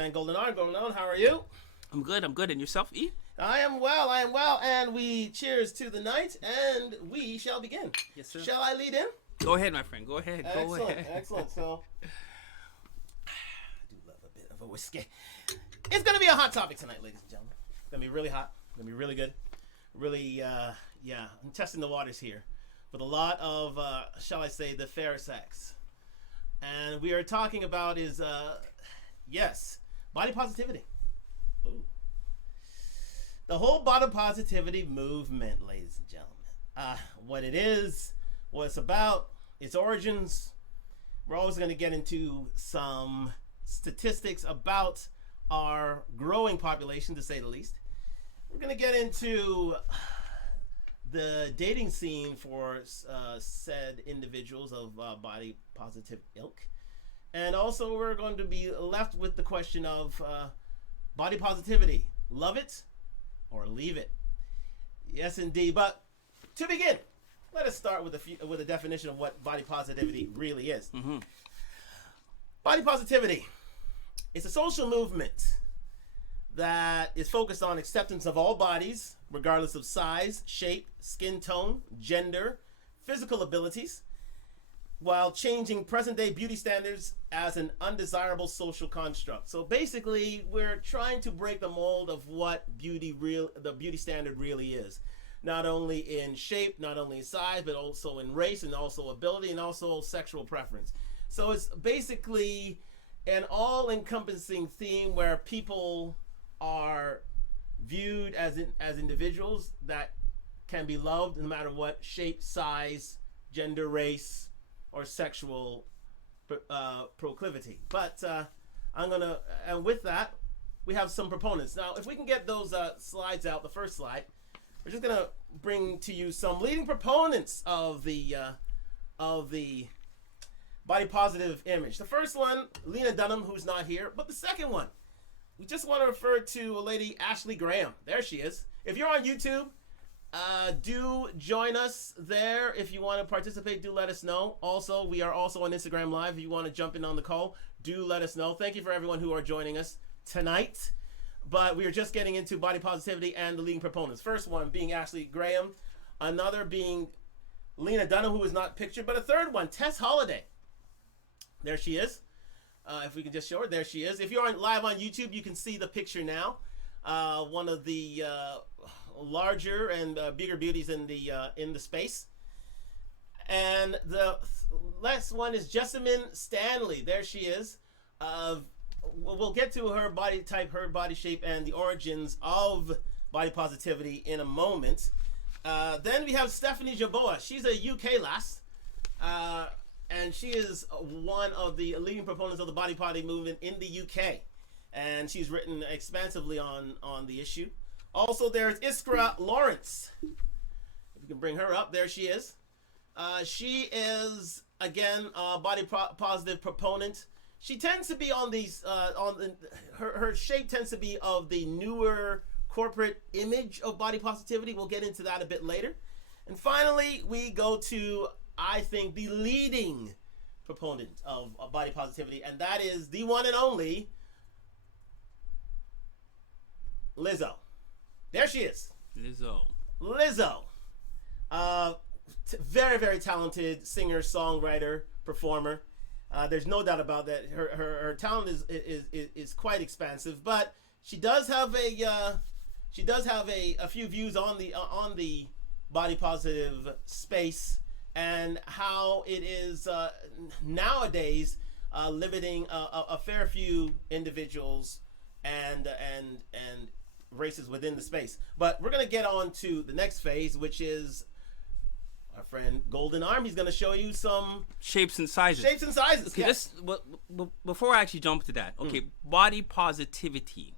man Golden Arm. Golden Arm, how are you? I'm good. And yourself, E? I am well. And we cheers to the night, and we shall begin. Yes, sir. Shall I lead in? Go ahead, my friend. Go ahead. Excellent. So, I do love a bit of a whiskey. It's going to be a hot topic tonight, ladies and gentlemen. It's going to be really hot. It's going to be really good. Really, I'm testing the waters here with a lot of, shall I say, the fair sex. And we are talking about is, body positivity. Ooh. The whole body positivity movement, ladies and gentlemen. What it is, what it's about, its origins. We're always going to get into some statistics about our growing population, to say the least. We're going to get into the dating scene for said individuals of body positive ilk. And also we're going to be left with the question of body positivity. Love it or leave it? Yes, indeed. But to begin, let us start with a definition of what body positivity really is. Mm-hmm. Body positivity is a social movement that is focused on acceptance of all bodies, regardless of size, shape, skin tone, gender, physical abilities, while changing present-day beauty standards as an undesirable social construct. So basically, we're trying to break the mold of what the beauty standard really is. Not only in shape, not only in size, but also in race and also ability and also sexual preference. So it's basically an all-encompassing theme where people are viewed as individuals that can be loved no matter what shape, size, gender, race, or sexual proclivity. But and with that, we have some proponents. Now, if we can get those slides out, the first slide, we're just gonna bring to you some leading proponents of the body positive image. The first one, Lena Dunham, who's not here, but the second one, we just want to refer to a lady, Ashley Graham. There she is. If you're on YouTube, do join us there. If you want to participate, do let us know. Also, we are also on Instagram Live. If you want to jump in on the call, do let us know. Thank you for everyone who are joining us tonight. But we are just getting into body positivity and the leading proponents. First one being Ashley Graham. Another being Lena Dunham, who is not pictured. But a third one, Tess Holliday. There she is. If we can just show her, there she is. If you're live on YouTube, you can see the picture now. One of the larger and bigger beauties in the space. And the last one is Jessamine Stanley. There she is. We'll get to her body type, her body shape, and the origins of body positivity in a moment. Then we have Stephanie Jaboa. She's a UK lass. And she is one of the leading proponents of the body positive movement in the UK. And she's written expansively on the issue. Also, there's Iskra Lawrence. If you can bring her up, there she is. She is, again, a body positive proponent. She tends to be on these, her shape tends to be of the newer corporate image of body positivity. We'll get into that a bit later. And finally, we go to, I think, the leading proponent of body positivity, and that is the one and only Lizzo. There she is. Lizzo. Very, very talented singer, songwriter, performer. There's no doubt about that. Her talent is quite expansive, but she does have a few views on the body positive space and how it is nowadays limiting a fair few individuals and races within the space. But we're gonna get on to the next phase, which is our friend Golden Arm. He's gonna show you some shapes and sizes. Okay, yes. Before I actually jump to that, okay, body positivity.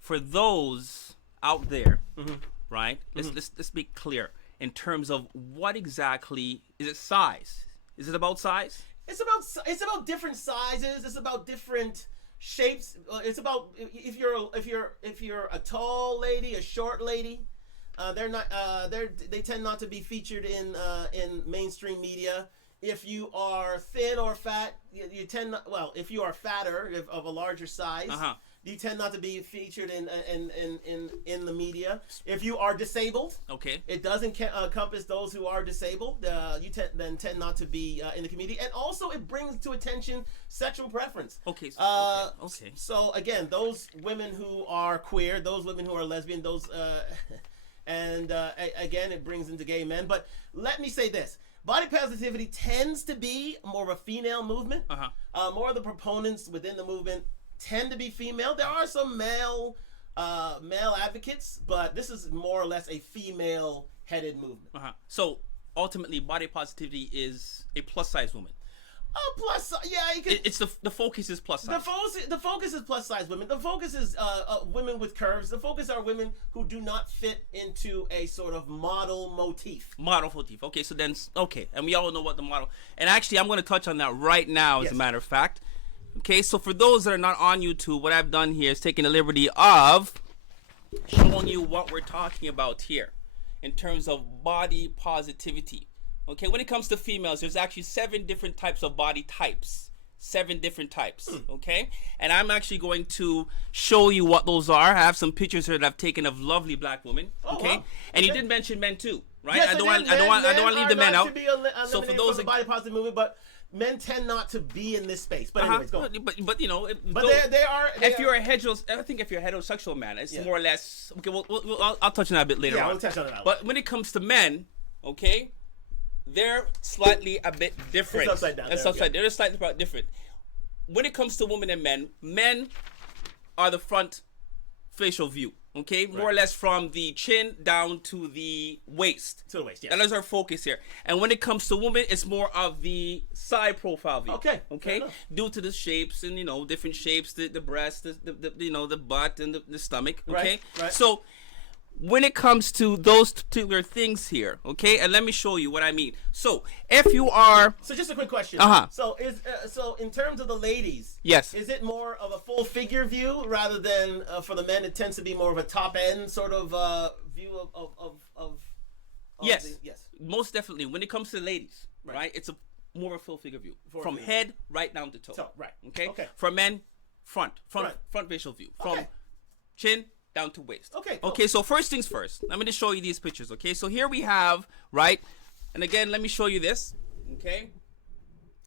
For those out there, right? Let's be clear in terms of what exactly is it. Size? Is it about size? It's about different sizes. It's about different shapes. It's about if you're a tall lady, a short lady. They tend not to be featured in mainstream media. if you are thin or fat, you tend not, well, if you are fatter, of a larger size, you tend not to be featured in the media. If you are disabled, Okay. it doesn't encompass those who are disabled. You tend not to be in the community, and also it brings to attention sexual preference. Okay. Okay. So again, those women who are queer, those women who are lesbian, those and again, it brings into gay men. But let me say this. Body positivity tends to be more of a female movement. More of the proponents within the movement tend to be female. There are some male advocates, but this is more or less a female-headed movement. So ultimately, body positivity is a plus-size woman. Plus, yeah, you can. It's the focus is plus size. The focus is plus size women. The focus is women with curves. The focus are women who do not fit into a sort of model motif. Model motif. Okay, so then and we all know what the model. And actually, I'm going to touch on that right now, as a matter of fact. Okay, so for those that are not on YouTube, what I've done here is taking the liberty of showing you what we're talking about here in terms of body positivity. Okay, when it comes to females, there's actually 7 different types of body types. 7 different types, okay? And I'm actually going to show you what those are. I have some pictures here that I've taken of lovely black women, okay? Wow. And you did mention men too, right? Yes, I don't want to leave the men out. So for those the body positive movement, but men tend not to be in this space. But anyways, go on. But you know, they are. If you're a heterosexual man, it's more or less okay. I'll touch on that a bit later on. I'll touch on that. But when it comes to men, okay, they're slightly a bit different. It's upside down. They're slightly different. When it comes to women and men are the front facial view. Okay, more or less from the chin down to the waist. To the waist, yes. That is our focus here. And when it comes to women, it's more of the side profile view. Okay. Due to the shapes and different shapes, the breast, the butt and the stomach. Okay. Right. So when it comes to those particular things here, okay, and let me show you what I mean. So if you are, so just a quick question. So so in terms of the ladies, yes, is it more of a full figure view rather than for the men? It tends to be more of a top end sort of view of yes, most definitely. When it comes to the ladies, right, it's a more of a full figure view from head right down to toe. Right. Okay. For men, front facial view from chin down to waist. Okay. Cool. Okay, so first things first. Let me just show you these pictures, okay? So here we have, right? And again, let me show you this, okay?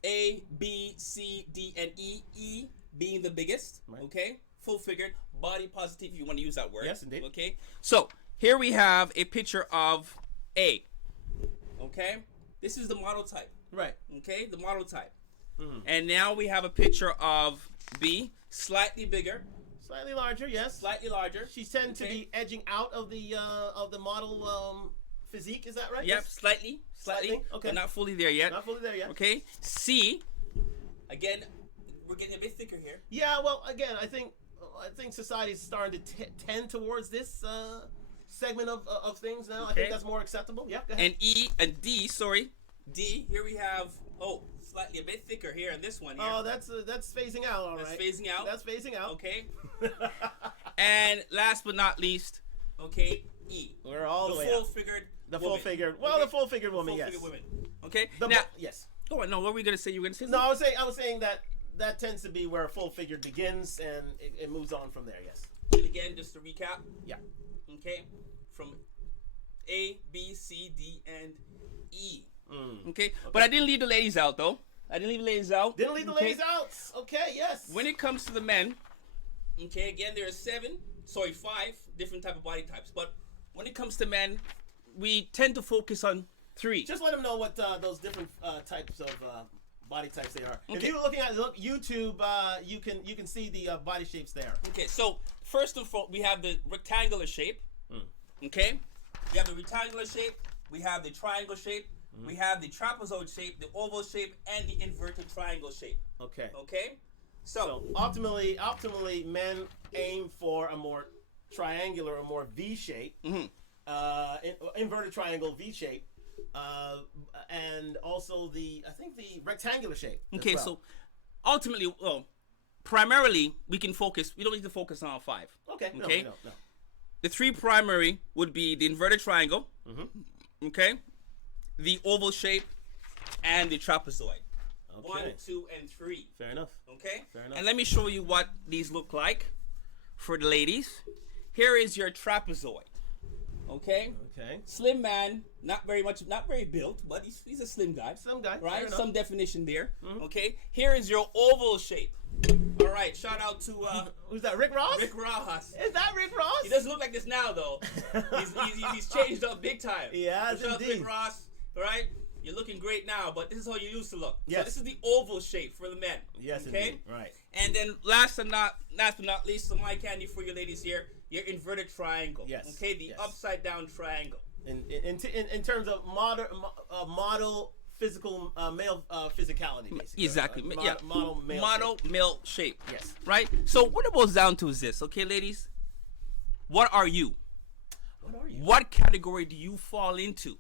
A, B, C, D, and E. E being the biggest, okay? Full figured, body positive, if you want to use that word. Yes, indeed. Okay? So here we have a picture of A, okay? This is the model type. Right. Okay, the model type. And now we have a picture of B, slightly bigger. Slightly larger, yes. Slightly larger. She tends to be edging out of the model physique. Is that right? Yep, slightly. Okay. But not fully there yet. Okay. C. Again, we're getting a bit thicker here. Yeah. Well, again, I think society's starting to tend towards this segment of things now. Okay. I think that's more acceptable. Yeah. Go ahead. And D. Here we have slightly a bit thicker here in this one here. Oh, that's phasing out, all right. That's phasing out. Okay. And last but not least, okay, E. We're all the way full figured. The full figured. Well, the full figured woman, yes. Full figured women. Okay. Now, yes. Go on. No, what were we gonna say? You were gonna say something? No, I was saying that tends to be where a full figured begins and it moves on from there. Yes. And again, just to recap. Yeah. Okay. From A, B, C, D, and E. Okay, but I didn't leave the ladies out though. Didn't leave the ladies out. Okay, yes. When it comes to the men, okay, again there are 5 different type of body types. But when it comes to men, we tend to focus on 3. Just let them know what those different types of body types they are. Okay. If you're looking at YouTube, you can see the body shapes there. Okay, so first and foremost, we have the rectangular shape. Okay, we have the rectangular shape. We have the triangle shape. We have the trapezoid shape, the oval shape, and the inverted triangle shape. Okay. So optimally, men aim for a more triangular, or more V shape, inverted triangle V shape, and also the rectangular shape. Okay, as well. So ultimately, primarily, we don't need to focus on all 5. Okay. No. The 3 primary would be the inverted triangle. Okay. The oval shape and the trapezoid. Okay. 1, 2, and 3. Fair enough. Okay? Fair enough. And let me show you what these look like for the ladies. Here is your trapezoid. Okay? Okay. Slim man, not very built, but he's a slim guy. Slim guy. Right? Some definition there. Okay? Here is your oval shape. All right, shout out to who's that? Rick Ross? Rick Ross. Is that Rick Ross? He doesn't look like this now though. he's changed up big time. Yeah, so shout out to Rick Ross. All right? You're looking great now, but this is how you used to look. Yes. So this is the oval shape for the men. Yes, okay? Indeed. Right. And then last but not least, some eye candy for you ladies here, your inverted triangle. Yes. Okay, the upside down triangle. In terms of model physical male physicality, basically. Exactly. Model male shape. Yes. Right? So what it boils down to is this, okay, ladies? What are you? What are you? What category do you fall into?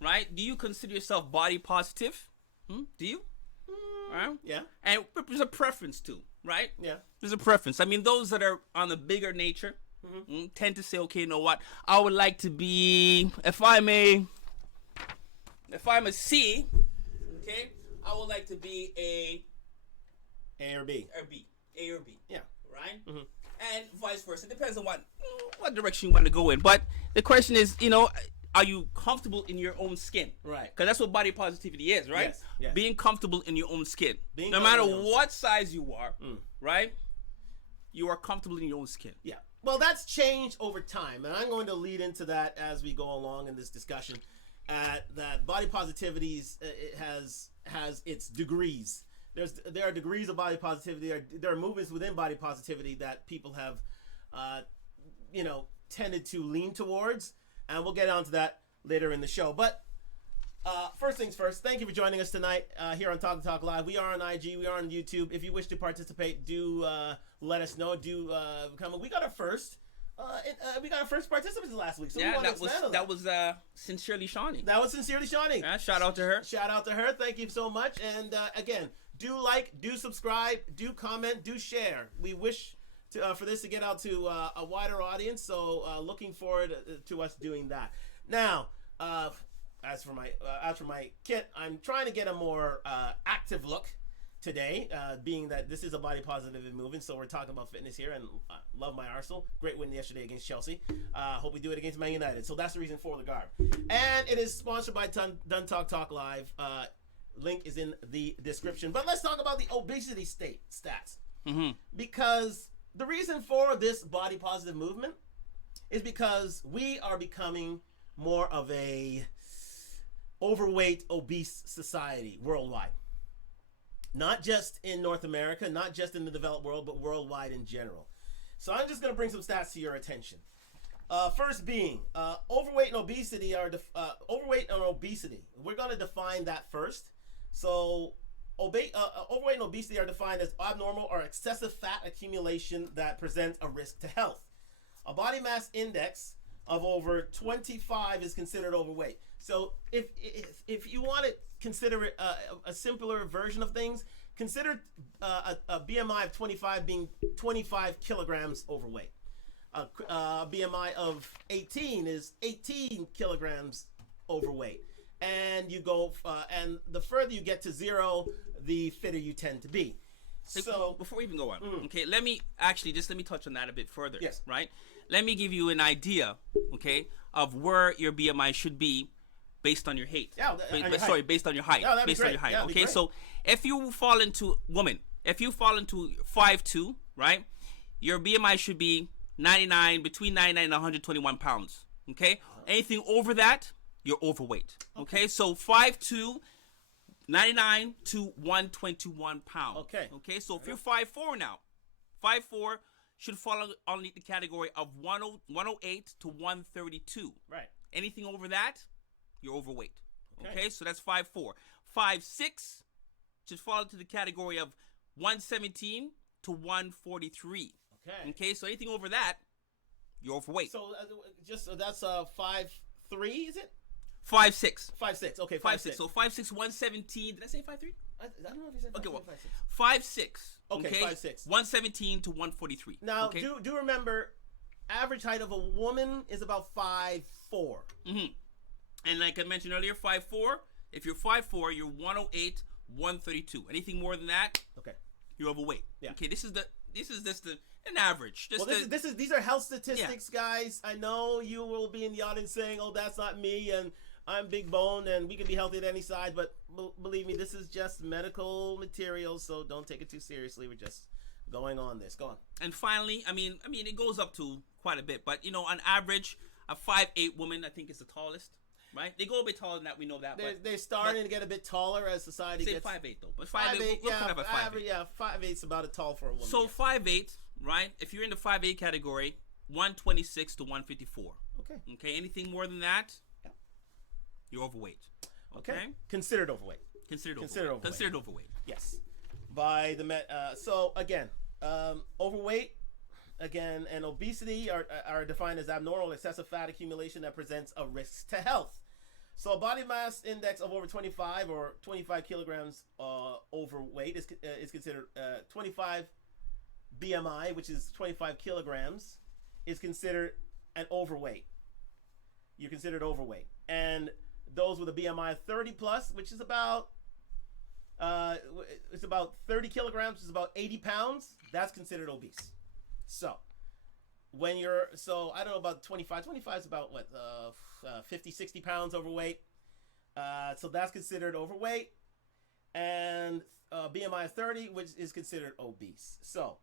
Right? Do you consider yourself body positive? Do you? Right? Yeah. And there's a preference too, right? Yeah. There's a preference. I mean, those that are on the bigger nature tend to say, okay, you know what? I would like to be, if I'm a C, okay, I would like to be A or B. A or B. Yeah. Right? And vice versa. It depends on what direction you want to go in. But the question is, are you comfortable in your own skin? Right. Because that's what body positivity is, right? Yes. Yes. Being comfortable in your own skin. No matter what size you are, right? You are comfortable in your own skin. Yeah. Well, that's changed over time, and I'm going to lead into that as we go along in this discussion. That body positivity it has its degrees. There are degrees of body positivity. There are movements within body positivity that people have, tended to lean towards, and we'll get onto that later in the show. But first things first, thank you for joining us tonight here on Talk Live. We are on IG, we are on YouTube. If you wish to participate, do let us know. Do come. We got our first. We got our first participants last week, so we want to expand on that was Sincerely Shawnee. That was Sincerely Shawnee. Yeah, shout out to her. Shout out to her. Thank you so much. And again, do like, do subscribe, do comment, do share. We wish for this to get out to a wider audience. So looking forward to us doing that. Now, as for my kit, I'm trying to get a more active look today, being that this is a body positive movement, so we're talking about fitness here, and love my Arsenal. Great win yesterday against Chelsea. Hope we do it against Man United. So that's the reason for the garb. And it is sponsored by Done Talk Live. Link is in the description. But let's talk about the obesity stats. Because the reason for this body positive movement is because we are becoming more of a overweight, obese society worldwide. Not just in North America, not just in the developed world, but worldwide in general. So I'm just going to bring some stats to your attention. First being, overweight and obesity overweight and obesity. We're going to define that first. So overweight and obesity are defined as abnormal or excessive fat accumulation that presents a risk to health. A body mass index of over 25 is considered overweight. So if you want to consider it a simpler version of things, consider a BMI of 25 being 25 kilograms overweight. A BMI of 18 is 18 kilograms overweight. And you go, and the further you get to 0, the fitter you tend to be. So before we even go on, okay, let me touch on that a bit further. Yes. Right? Let me give you an idea, okay, of where your BMI should be based on your height. Yeah, based on your height. Yeah, based on your height. Yeah, okay, so if you fall into 5'2", right, your BMI should be between 99 and 121 pounds. Okay? Anything over that, you're overweight. Okay? So 5'2", 99 to 121 pounds. Okay? So if you're 5'4" now, 5'4" should fall underneath the category of 108 to 132. Right. Anything over that, you're overweight. Okay? So that's 5'4". 5'6" should fall into the category of 117 to 143. Okay? So anything over that, you're overweight. So that's 5'3", is it? 5'6". 5'6". Okay, 5'6". So 5'6", 117. Did I say 5'3"? I don't know if you said 5'6". Okay, well, 5'6". Okay, 5'6". 117 to 143. Now, do remember, average height of a woman is about 5'4". And like I mentioned earlier, 5'4" If you're 5'4", you're 108, 132. Anything more than that, Okay. you're overweight. Yeah. Okay, this is just an average. Well, these are health statistics, guys. I know you will be in the audience saying, "Oh, that's not me," and I'm big bone, and we can be healthy at any size. But believe me, this is just medical material, so don't take it too seriously. We're just going on this. Go on. And finally, I mean, it goes up to quite a bit, but on average, a 5'8" woman, I think, is the tallest. Right? They go a bit taller than that. We know that. They're starting to get a bit taller as society gets. 5'8" though, but 5'8", we'll cut up at 5'8". Yeah, 5'8's about a tall for a woman. So 5'8", right? If you're in the 5'8" category, 126 to 154. Okay. Anything more than that, you're overweight. Okay. Considered overweight. Considered overweight. Yes. By the so again, overweight. Again, and obesity are defined as abnormal excessive fat accumulation that presents a risk to health. So a body mass index of over 25 or 25 kilograms overweight is considered 25 BMI, which is 25 kilograms, is considered an overweight. You're considered overweight. And those with a BMI of 30 plus, which is about it's about 30 kilograms, which is about 80 pounds, that's considered obese. So when I don't know about 25 is about what 50 60 pounds overweight, so that's considered overweight, and BMI of 30, which is considered obese. So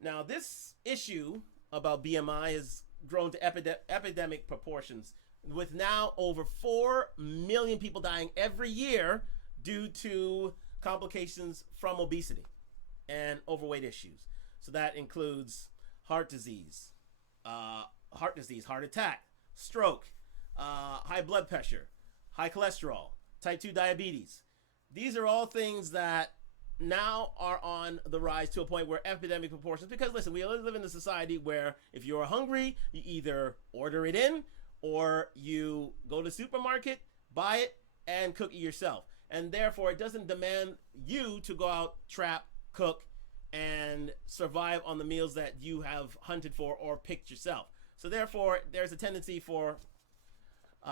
now this issue about BMI has grown to epidemic proportions, with now over 4 million people dying every year due to complications from obesity and overweight issues. So that includes heart disease, heart attack, stroke, high blood pressure, high cholesterol, type 2 diabetes. These are all things that now are on the rise to a point where epidemic proportions, because listen, we live in a society where if you're hungry, you either order it in or you go to the supermarket, buy it, and cook it yourself. And therefore, it doesn't demand you to go out, trap, cook, and survive on the meals that you have hunted for or picked yourself. So therefore, there's a tendency for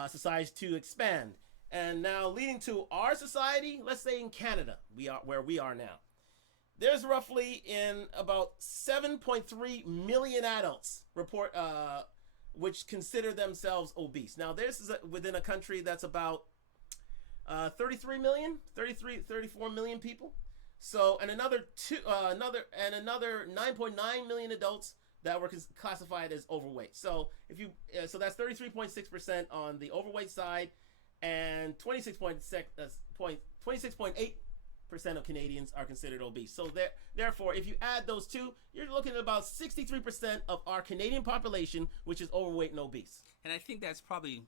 society to expand. And now leading to our society, let's say in Canada, where we are now. There's roughly in about 7.3 million adults which consider themselves obese. Now this is within a country that's about 34 million people. So, and another 9.9 million adults that were classified as overweight. So so that's 33.6% on the overweight side, and 26.8% of Canadians are considered obese. So therefore, if you add those two, you're looking at about 63% of our Canadian population, which is overweight and obese. And I think that's probably,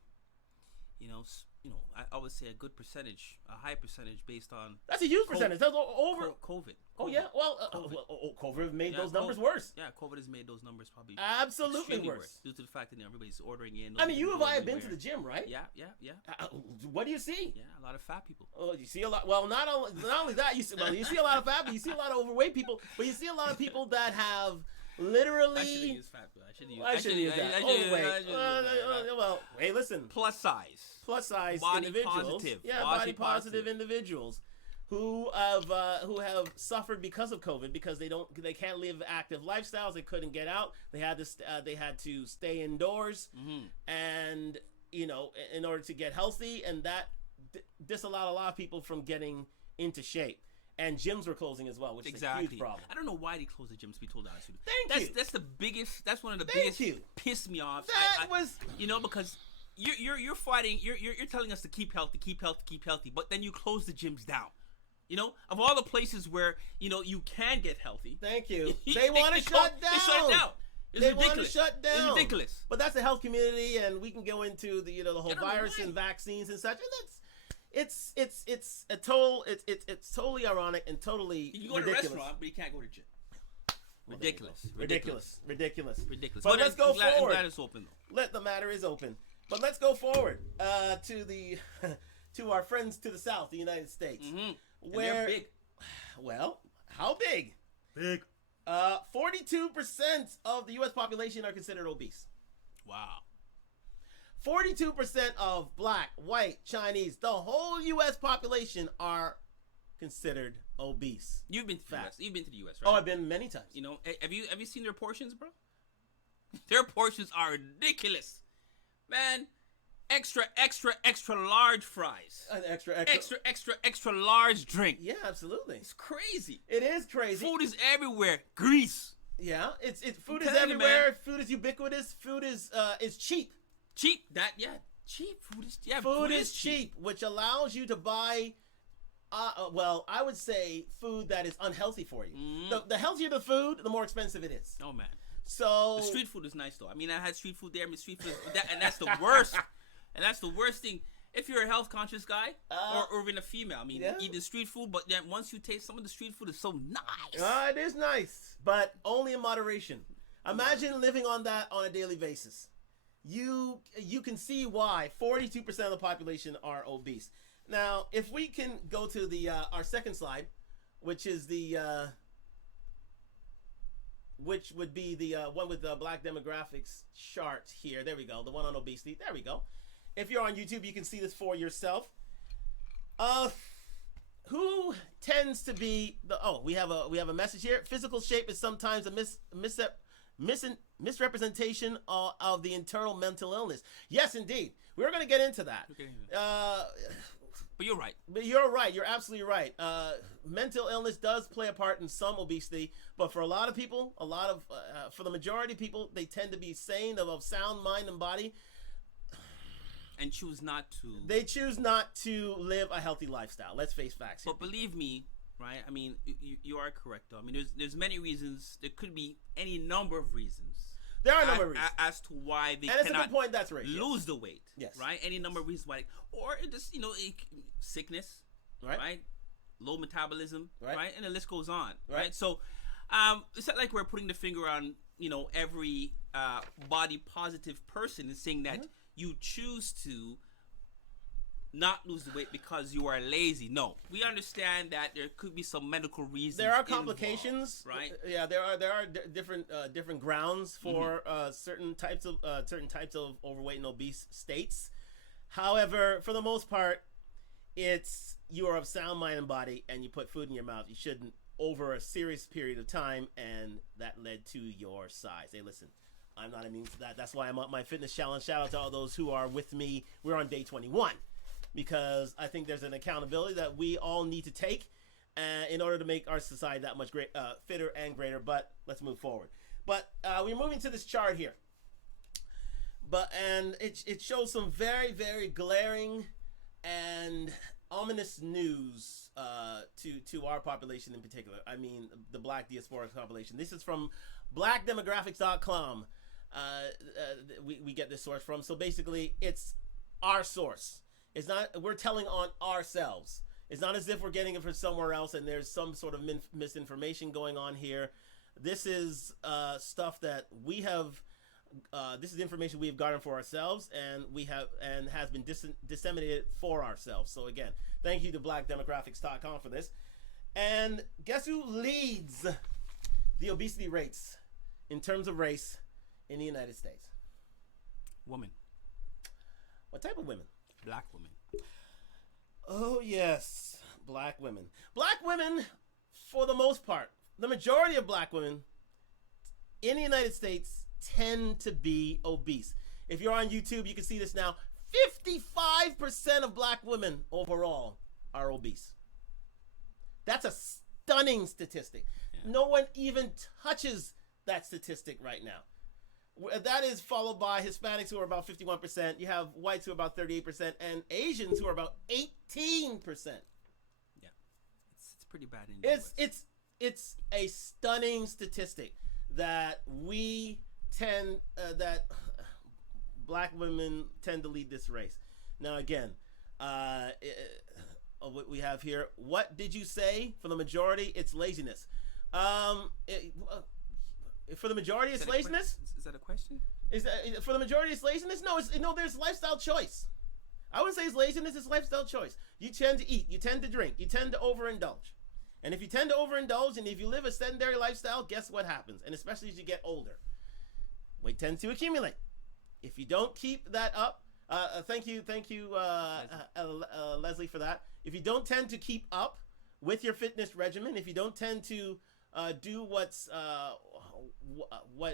I would say a good percentage, a high percentage based on... That's a huge percentage. That's over... COVID. Oh, yeah? Well, COVID made those numbers worse. Yeah, COVID has made those numbers probably... Absolutely worse. Due to the fact that everybody's ordering in. I mean, you and I have been to the gym, right? Yeah. What do you see? Yeah, a lot of fat people. Oh, you see a lot... Well, not only that, you see a lot of fat people, you see a lot of overweight people, but you see a lot of people that have... Literally, I shouldn't use fat, but I shouldn't use that. Overweight. Well, hey, listen. Plus size body individuals. Positive. Yeah, body positive individuals who have suffered because of COVID, because they can't live active lifestyles. They couldn't get out. They had to stay indoors, and in order to get healthy, and that disallowed a lot of people from getting into shape. And gyms were closing as well, which is a huge problem. I don't know why they closed the gyms, to be told honestly. That's the biggest. That's one of the biggest. Pissed me off. Because you're fighting. You're telling us to keep healthy, but then you close the gyms down. Of all the places where you can get healthy. Thank you. They want to shut down. They shut down. They want to shut down. It's ridiculous. But that's the health community, and we can go into the the whole virus and vaccines and such, and that's. It's totally ironic and totally ridiculous. You can go to a restaurant, but you can't go to the gym. Ridiculous. But let's go forward. I'm glad it's open, though. The matter is open. But let's go forward to our friends to the south, the United States. Mm-hmm. Where they're big. Well, how big? Big. 42% of the U.S. population are considered obese. Wow. 42% of black, white, Chinese, the whole U.S. population are considered obese. You've been to the Fat. US. You've been to the US, right? Oh, I've been many times. You know, have you seen their portions, bro? Their portions are ridiculous, man. Extra large fries. An Extra large drink. Yeah, absolutely. It's crazy. It is crazy. Food is everywhere. Grease. Yeah, it's food I'm is telling you, everywhere. man. Food is ubiquitous. Food is cheap. Cheap. Cheap. Food is cheap, which allows you to buy. Well, I would say food that is unhealthy for you. The healthier the food, the more expensive it is. Oh man. So The street food is nice though. I mean, I had street food there. I mean, street food, and that's the worst. And that's the worst thing. If you're a health conscious guy or even a female, I mean, eating street food, but then once you taste some of the street food, is so nice. It is nice, but only in moderation. Imagine living on that on a daily basis. You can see why 42% of the population are obese. Now, if we can go to the our second slide, which is the which would be the one with the black demographics chart here. There we go. The one on obesity. There we go. If you're on YouTube, you can see this for yourself. Who tends to be the? Oh, we have a message here. Physical shape is sometimes a misrepresentation of the internal mental illness. Yes, indeed. We're going to get into that. Okay. But you're right. But you're right. You're absolutely right. Mental illness does play a part in some obesity, but for a lot of people, for the majority of people, they tend to be sane, of sound mind and body. And choose not to. They choose not to live a healthy lifestyle. Let's face facts here. But believe me, right? I mean, you are correct, though. I mean, there's many reasons. There could be any number of reasons. There are a number of reasons as to why they and it's cannot a good point. That's right. lose the weight. Yes. Right. Any number of reasons why, or it just sickness. Right. Low metabolism. Right. And the list goes on. Right. So, it's not like we're putting the finger on every body positive person and saying that you choose to not lose the weight because you are lazy. No, we understand that there could be some medical reasons. There are complications, involved, right? Yeah, there are different grounds for certain types of overweight and obese states. However, for the most part, it's you are of sound mind and body, and you put food in your mouth. You shouldn't over a serious period of time, and that led to your size. Hey, listen. I'm not immune to that. That's why I'm up my fitness challenge. Shout out to all those who are with me. We're on day 21 because I think there's an accountability that we all need to take in order to make our society that much fitter and greater. But let's move forward. But we're moving to this chart here. And it shows some very, very glaring and ominous news to our population in particular. I mean, the black diasporic population. This is from blackdemographics.com. We get this source from. So basically, it's our source. It's not we're telling on ourselves. It's not as if we're getting it from somewhere else and there's some sort of misinformation going on here. This is stuff that we have. This is information we have gotten for ourselves, and has been disseminated for ourselves. So again, thank you to blackdemographics.com for this. And guess who leads the obesity rates in terms of race in the United States? Woman. What type of women? Black women. Oh yes, black women. Black women, for the most part, the majority of black women in the United States tend to be obese. If you're on YouTube, you can see this now. 55% of black women overall are obese. That's a stunning statistic. Yeah. No one even touches that statistic right now. That is followed by Hispanics, who are about 51%. You have whites, who are about 38%, and Asians, who are about 18%. Yeah, it's pretty bad in the US. It's a stunning statistic that that black women tend to lead this race. Now again, what we have here. What did you say? For the majority, it's laziness. For the majority, it's laziness. Is that a question? Is that for the majority? It's laziness. No, there's lifestyle choice. I wouldn't say it's laziness. It's lifestyle choice. You tend to eat. You tend to drink. You tend to overindulge. And if you tend to overindulge, and if you live a sedentary lifestyle, guess what happens? And especially as you get older, weight tends to accumulate. If you don't keep that up, Thank you, Leslie, for that. If you don't tend to keep up with your fitness regimen, if you don't tend to do what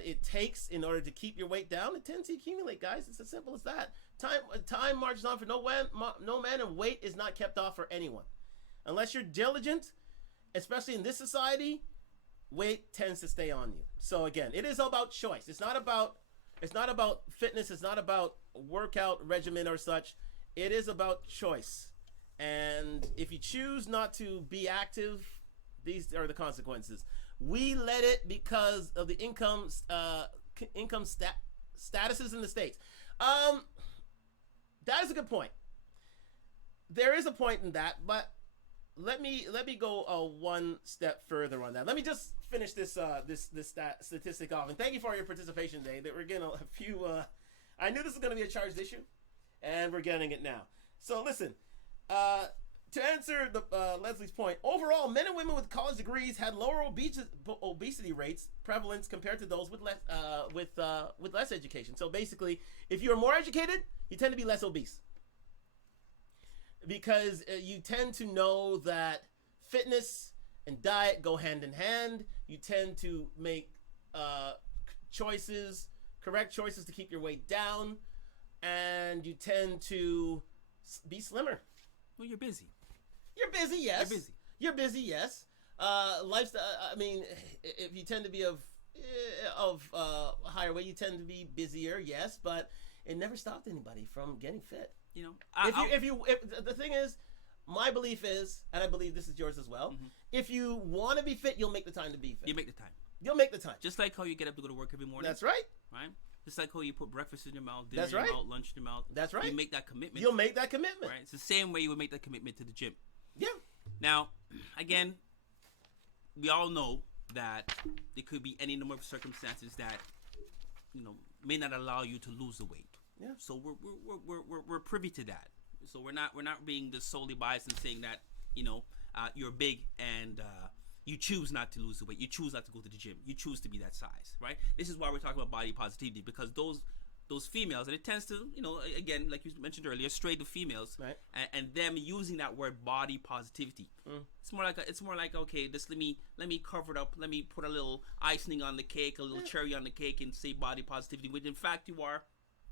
it takes in order to keep your weight down, it tends to accumulate, guys. It's as simple as that. Time marches on for no man, and weight is not kept off for anyone. Unless you're diligent, especially in this society, weight tends to stay on you. So again, it is about choice. It's not about fitness. It's not about workout regimen or such. It is about choice. And if you choose not to be active, these are the consequences. We let it because of the income statuses in the States. That is a good point. There is a point in that, but let me go one step further on that. Let me just finish this statistic off, and thank you for your participation today. That we're getting a few. I knew this was going to be a charged issue, and we're getting it now. So listen, to answer Leslie's point, overall, men and women with college degrees had lower obesity rates prevalence compared to those with less education. So basically, if you're more educated, you tend to be less obese. Because you tend to know that fitness and diet go hand in hand. You tend to make correct choices to keep your weight down, and you tend to be slimmer. Well, you're busy. You're busy, yes. You're busy, yes. Lifestyle. I mean, if you tend to be of higher weight, you tend to be busier, yes. But it never stopped anybody from getting fit. You know, if the thing is, my belief is, and I believe this is yours as well. Mm-hmm. If you want to be fit, you'll make the time to be fit. You make the time. You'll make the time. Just like how you get up to go to work every morning. That's right. Right. Just like how you put breakfast in your mouth, dinner That's in right. your mouth, lunch in your mouth. That's right. You make that commitment. You'll make that commitment. Right. It's the same way you would make that commitment to the gym. Yeah. Now, again, we all know that there could be any number of circumstances that, may not allow you to lose the weight. Yeah. So we're privy to that. So we're not being just solely biased and saying that you're big and you choose not to lose the weight. You choose not to go to the gym. You choose to be that size, right? This is why we're talking about body positivity, because those females, and it tends to, again, like you mentioned earlier, straight to females, right? And them using that word body positivity. It's more like okay, just let me cover it up. Let me put a little icing on the cake, a little cherry on the cake, and say body positivity. When in fact you are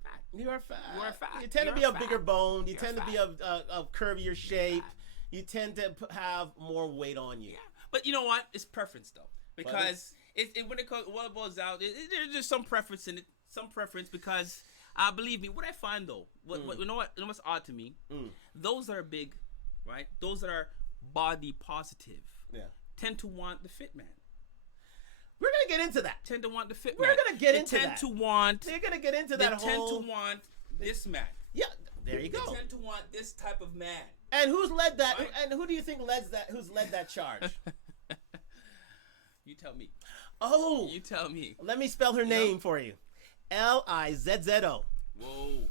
fat. You are fat. You are fat. You tend to be a bigger bone. You tend to be of curvier shape. You tend to have more weight on you. Yeah. But you know what? It's preference though, because when it boils out, there's just some preference in it. Some preference, because believe me, what I find though, what's odd to me, those that are big, right? Those that are body positive, tend to want the fit man. We're gonna get into that. Tend to want the fit man. We're gonna get into that. Tend to want. They're gonna get into that whole. They tend to want this man. Yeah, there you go. They tend to want this type of man. And who's led that? Right? And who do you think led that? Who's led that charge? You tell me. Oh, you tell me. Let me spell her name for you. Lizzo. Whoa.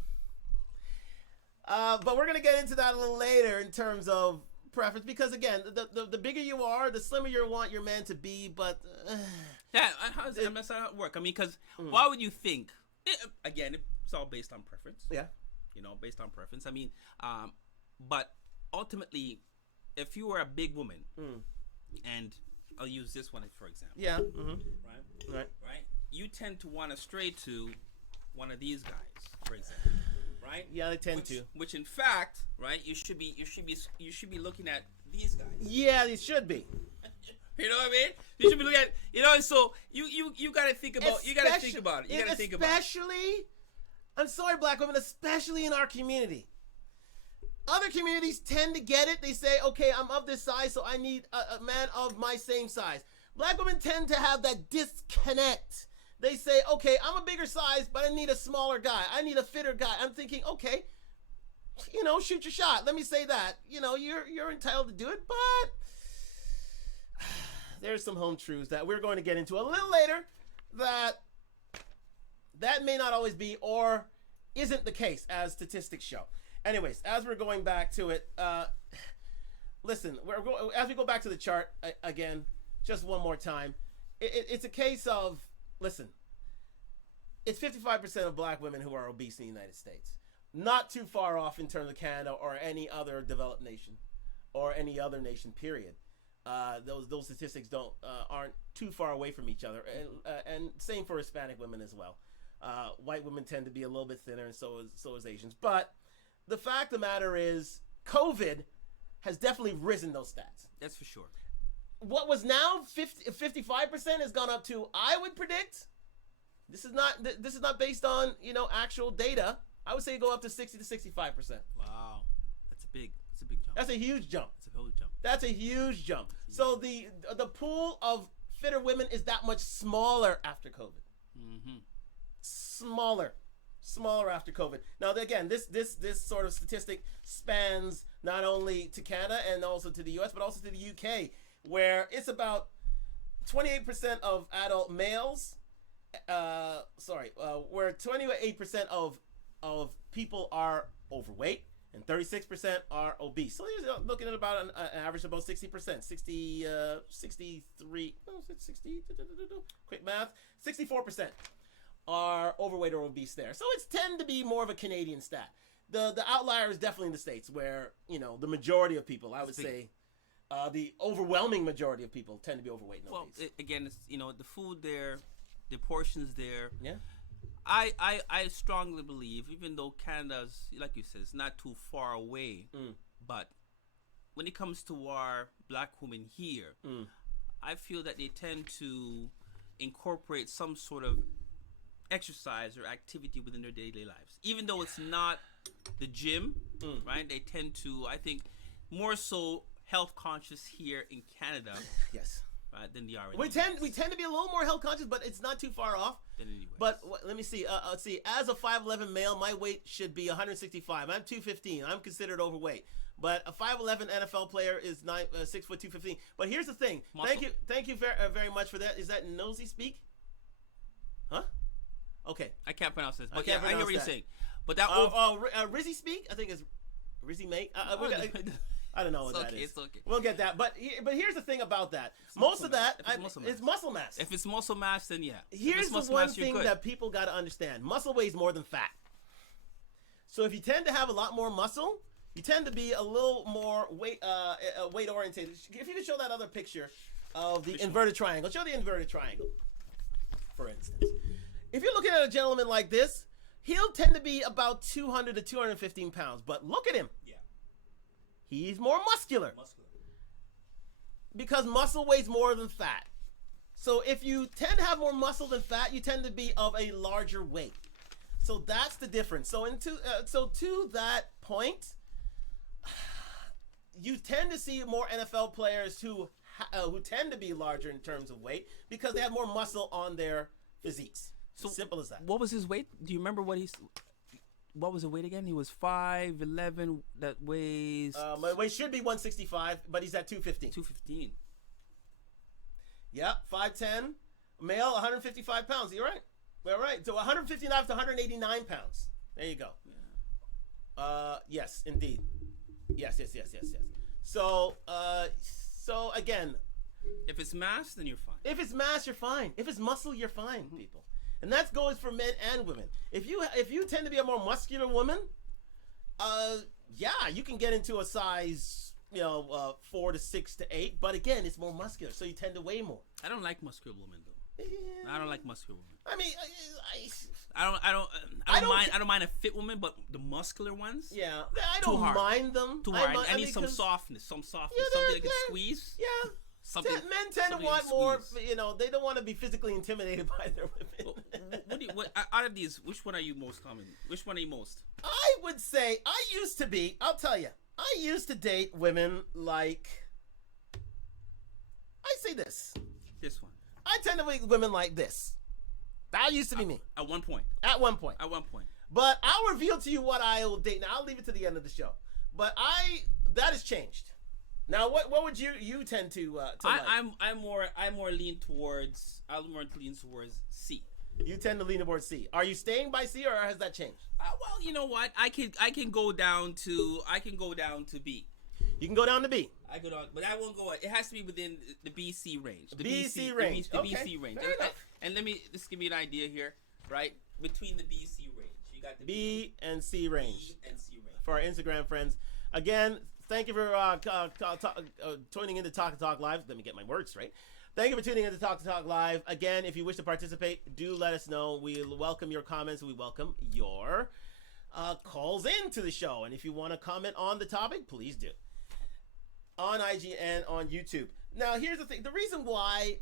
But we're gonna get into that a little later in terms of preference, because again, the bigger you are, the slimmer you want your man to be. But how does that work? I mean, because why would you think? Again, it's all based on preference. Yeah. Based on preference. I mean, but ultimately, if you were a big woman, and I'll use this one for example. Yeah. Right. You tend to want to stray to one of these guys, for example. Right? Yeah, they tend to. Which in fact, right, you should be looking at these guys. Yeah, you should be. You know what I mean? You should be looking at, so you gotta think about it. Especially, I'm sorry, black women, especially in our community. Other communities tend to get it. They say, okay, I'm of this size, so I need a man of my same size. Black women tend to have that disconnect. They say, okay, I'm a bigger size, but I need a smaller guy. I need a fitter guy. I'm thinking, okay, shoot your shot. Let me say that. You're entitled to do it, but there's some home truths that we're going to get into a little later that may not always be or isn't the case, as statistics show. Anyways, as we're going back to it, listen, as we go back to the chart again, just one more time, it's a case of, listen, it's 55% of black women who are obese in the United States. not too far off in terms of Canada or any other developed nation, or any other nation. Period. Those statistics aren't too far away from each other, and same for Hispanic women as well. White women tend to be a little bit thinner, and so is Asians. But the fact of the matter is, COVID has definitely risen those stats. That's for sure. What was now 55% has gone up to, I would predict, this is not based on actual data. I would say go up to 60 to 65%. Wow, that's a big jump. That's a huge jump. That's a huge jump. That's a huge jump. So the pool of fitter women is that much smaller after COVID. Mm-hmm. Smaller after COVID. Now again, this sort of statistic spans not only to Canada and also to the U.S. but also to the UK, where it's about 28% of adult males. Where 28% of people are overweight and 36% are obese. So you're looking at about an average of about 60%, 63, no, 60, quick math, 64% are overweight or obese there. So it's tend to be more of a Canadian stat. The outlier is definitely in the States, where, the majority of people, I would say, the overwhelming majority of people tend to be overweight and obese. Well, again, it's, the food there, the portions there. Yeah. I strongly believe, even though Canada's, like you said, it's not too far away, but when it comes to our black women here, I feel that they tend to incorporate some sort of exercise or activity within their daily lives. Even though it's not the gym, right? They tend to, I think, more so health conscious here in Canada. Yes. Right, than the are. We tend to be a little more health conscious, but it's not too far off. But let me see. Let's see. As a 5'11" male, my weight should be 165. I'm 215. I'm considered overweight. But a 5'11" NFL player is 6 foot 215. But here's the thing. Muscle. Thank you very much for that. Is that nosy speak? Huh? Okay. I can't pronounce this, but I hear what you're saying. But that Rizzy speak? I think it's Rizzy mate. I don't know what that is. It's okay. We'll get that. But here's the thing about that. Most of that is muscle mass. If it's muscle mass, then yeah. Here's the one thing that people got to understand. Muscle weighs more than fat. So if you tend to have a lot more muscle, you tend to be a little more weight oriented. If you could show that other picture of the inverted triangle. Show the inverted triangle, for instance. If you're looking at a gentleman like this, he'll tend to be about 200 to 215 pounds. But look at him. He's more muscular. Because muscle weighs more than fat. So if you tend to have more muscle than fat, you tend to be of a larger weight. So that's the difference. So to that point, you tend to see more NFL players who tend to be larger in terms of weight because they have more muscle on their physiques. So simple as that. What was his weight? Do you remember what was the weight again? He was 5'11". That weighs. My weight should be 165, but he's at 215. 215. Yep, 5'10", male, 155 pounds. You're right. We're right. So 159 to 189 pounds. There you go. Yeah. Yes, indeed. Yes. So again, if it's mass, then you're fine. If it's mass, you're fine. If it's muscle, you're fine, people. And that goes for men and women. If you tend to be a more muscular woman, you can get into a size, 4 to 6 to 8. But again, it's more muscular, so you tend to weigh more. I don't like muscular women though. Yeah. I don't like muscular women. I mean, I don't mind a fit woman, but the muscular ones. Yeah, I don't mind them. Too hard. I need some softness, something that can squeeze. Yeah. Men tend to want more, they don't want to be physically intimidated by their women. What out of these, which one are you most common? Which one are you most? I would say, I'll tell you, I used to date women like, I say this. This one. I tend to date women like this. That used to be me. At one point. But I'll reveal to you what I will date. Now, I'll leave it to the end of the show. But that has changed. Now, what would you tend to like? I'm more lean towards C. You tend to lean towards C. Are you staying by C, or has that changed? Well, you know what? I can go down to B. You can go down to B. I go down, but I won't go. It has to be within the BC range. The BC range. The BC range. And let me just give you an idea here, right? Between the BC range, You got the B and C range. B and C range. For our Instagram friends. Again, thank you for tuning into Talk to Talk Live. Let me get my words straight. Thank you for tuning into Talk to Talk Live. Again, if you wish to participate, do let us know. We welcome your comments. We welcome your calls into the show. And if you want to comment on the topic, please do. On IG and on YouTube. Now, here's the thing. The reason why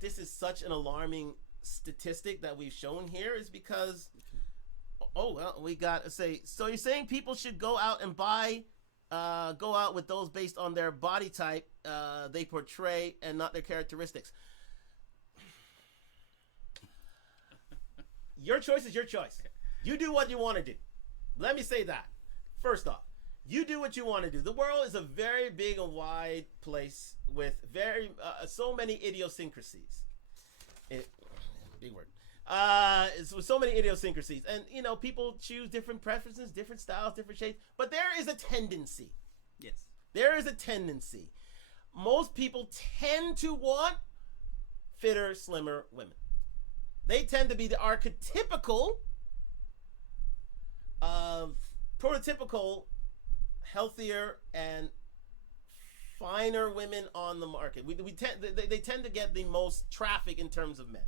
this is such an alarming statistic that we've shown here is because, we got to say, so you're saying people should go out and go out with those based on their body type they portray and not their characteristics. Your choice is your choice. You do what you want to do. Let me say that. First off, you do what you want to do. The world is a very big and wide place with so many idiosyncrasies. Big word. With so many idiosyncrasies, and people choose different preferences, different styles, different shapes. But there is a tendency. Yes. There is a tendency. Most people tend to want fitter, slimmer women. They tend to be the archetypical, prototypical, healthier and finer women on the market. They tend to get the most traffic in terms of men.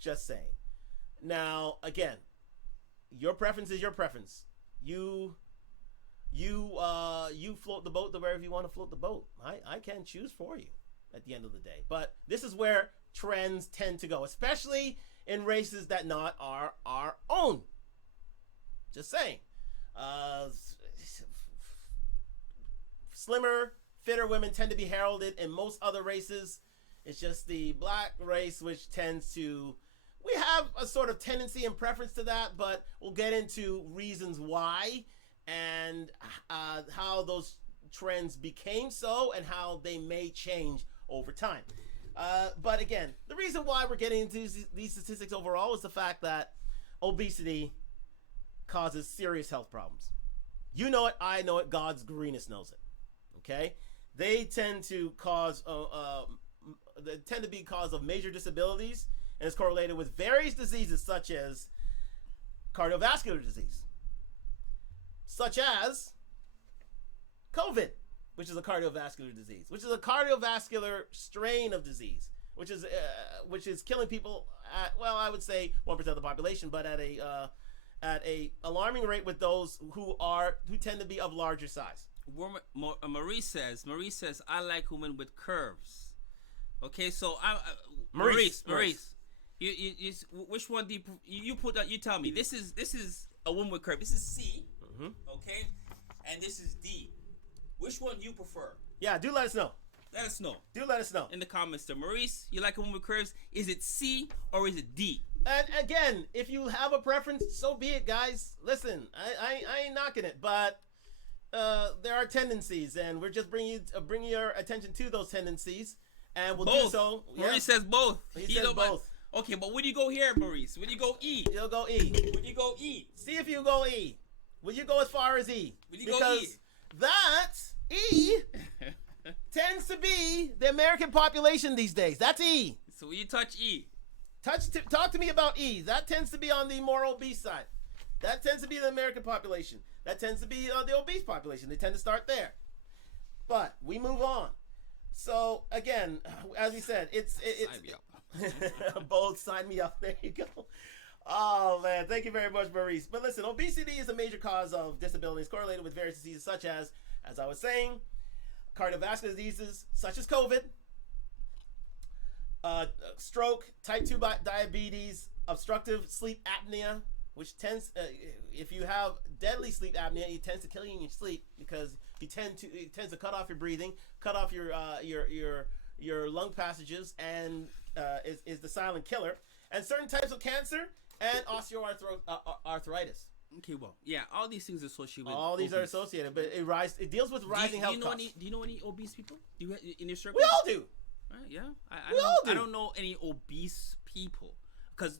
Just saying. Now, again, your preference is your preference. You float the boat to wherever you want to float the boat. I can't choose for you at the end of the day. But this is where trends tend to go, especially in races that not are our own. Just saying. Slimmer, fitter women tend to be heralded in most other races. It's just the black race which tends to... We have a sort of tendency and preference to that, but we'll get into reasons why and how those trends became so and how they may change over time. But again, the reason why we're getting into these statistics overall is the fact that obesity causes serious health problems. You know it, I know it, God's greenest knows it. Okay? They tend to cause... they tend to be cause of major disabilities, and it's correlated with various diseases such as cardiovascular disease, such as COVID, which is a cardiovascular disease, which is a cardiovascular strain of disease, which is killing people at, well, I would say 1% of the population, but at a alarming rate with those who tend to be of larger size. Marie says, I like women with curves. Okay, so Maurice, you which one do you put that? You tell me. This is a woman with curve. This is C, okay, and this is D. Which one do you prefer? Yeah, do let us know. Let us know. Do let us know in the comments. There, Maurice, you like a woman with curves? Is it C or is it D? And again, if you have a preference, so be it, guys. Listen, I ain't knocking it, but there are tendencies, and we're just bringing your attention to those tendencies. And we'll do so. Maurice says both. He says both. Okay, but when do you go here, Maurice? When do you go E? You'll go E. When you go E? See if you go E. Will you go as far as E? When you go E? That E tends to be the American population these days. That's E. So when you touch E? Talk to me about E. That tends to be on the more obese side. That tends to be the American population. That tends to be the obese population. They tend to start there. But we move on. So again, as we said, it's sign me up. Both sign me up. There you go. Oh man, thank you very much, Maurice. But listen, obesity is a major cause of disability. It's correlated with various diseases such as I was saying, cardiovascular diseases such as COVID, stroke, type 2 diabetes, obstructive sleep apnea, which tends, if you have deadly sleep apnea, it tends to kill you in your sleep because it tends to cut off your breathing, cut off your lung passages, and is the silent killer. And certain types of cancer and osteoarthritis. Okay, well, yeah, all these things are associated with all these obese. Are associated, but it deals with rising health costs. Do you know any obese people? Do you in your circle? We all do. Right, yeah. I don't know any obese people. Because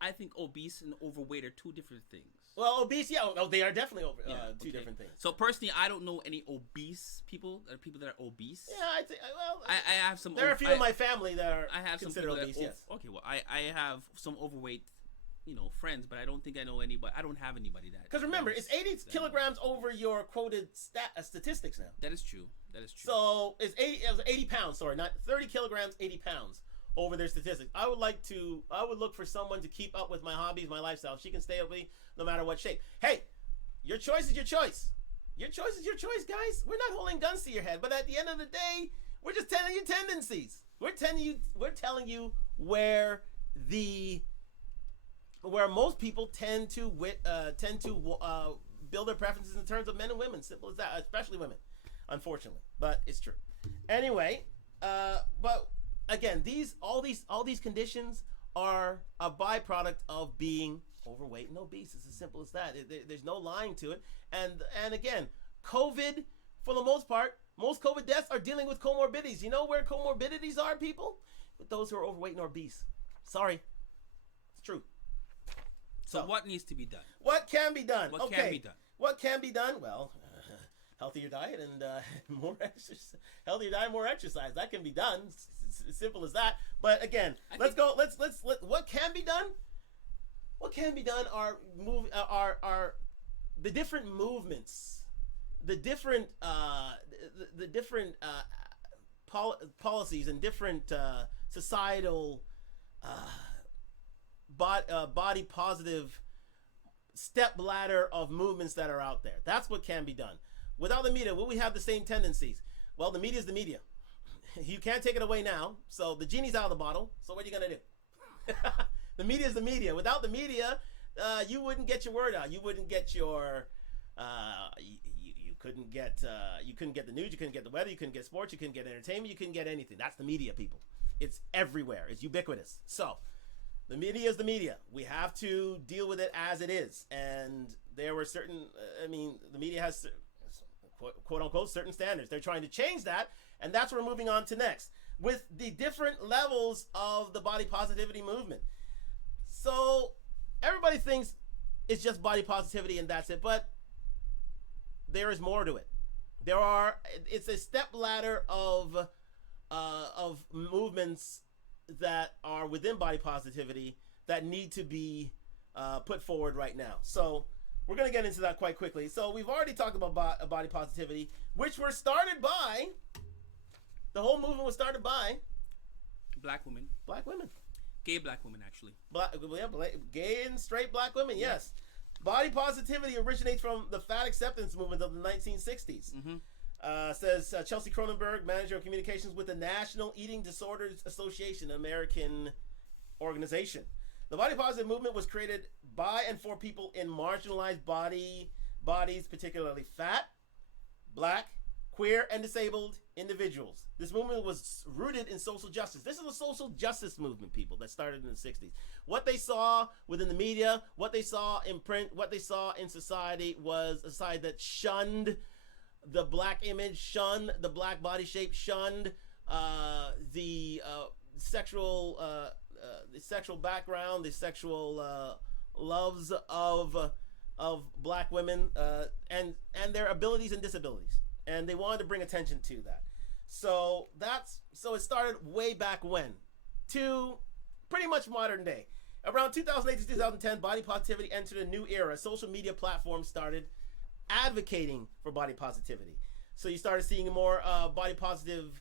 I think obese and overweight are two different things. Well, obese, yeah. Oh, they are definitely two different things. So personally, I don't know any obese people. There are people that are obese. Yeah, I think. Well, I have some. There are a few in my family that are I have considered some obese. Yes. Okay, well, I have some overweight friends, but I don't think I know anybody. I don't have anybody that. Because remember, it's 80 kilograms over your quoted statistics now. That is true. So it's 80 pounds. Sorry, not 30 kilograms, 80 pounds over their statistics. I would look for someone to keep up with my hobbies, my lifestyle. She can stay with me no matter what shape. Hey, your choice is your choice. Your choice is your choice, guys. We're not holding guns to your head, but at the end of the day, we're just telling you tendencies. We're telling you where most people tend to build their preferences in terms of men and women. Simple as that, especially women, unfortunately. But it's true. Anyway, but again, all these conditions are a byproduct of being overweight and obese. It's as simple as that. There's no lying to it. And again, COVID, for the most part, most COVID deaths are dealing with comorbidities. You know where comorbidities are, people? With those who are overweight and obese. Sorry. It's true. So what needs to be done? What can be done? What can be done? What can be done? Well, healthier diet and more exercise. Healthier diet, more exercise. That can be done. It's as simple as that. But again, let's go. Let's. What can be done? What can be done are the different movements, the different policies and different societal body positive step ladder of movements that are out there. That's what can be done. Without the media, will we have the same tendencies? Well, the media is the media. You can't take it away now. So the genie's out of the bottle. So what are you gonna do? The media is the media. Without the media, you wouldn't get your word out. You wouldn't get your you couldn't get the news. You couldn't get the weather. You couldn't get sports. You couldn't get entertainment. You couldn't get anything. That's the media, people. It's everywhere. It's ubiquitous. So the media is the media. We have to deal with it as it is. And there were certain, the media has, quote unquote, certain standards. They're trying to change that. And that's what we're moving on to next with the different levels of the body positivity movement. So everybody thinks it's just body positivity and that's it. But there is more to it. It's a step ladder of movements that are within body positivity that need to be put forward right now. So we're going to get into that quite quickly. So we've already talked about body positivity, which were started by, the whole movement was started by black women. Gay black women, actually. Gay and straight black women, yes. Body positivity originates from the fat acceptance movement of the 1960s. Mm-hmm. Says Chelsea Cronenberg, manager of communications with the National Eating Disorders Association, an American organization. The body positive movement was created by and for people in marginalized bodies, particularly fat, black, queer, and disabled individuals. This movement was rooted in social justice. This is a social justice movement, people, that started in the 60s. What they saw within the media, what they saw in print, what they saw in society was a society that shunned the black image, shunned the black body shape, shunned the sexual background, the sexual loves of black women, and their abilities and disabilities. And they wanted to bring attention to that. So it started way back when to pretty much modern day. Around 2008 to 2010, body positivity entered a new era. Social media platforms started advocating for body positivity. So you started seeing more body positive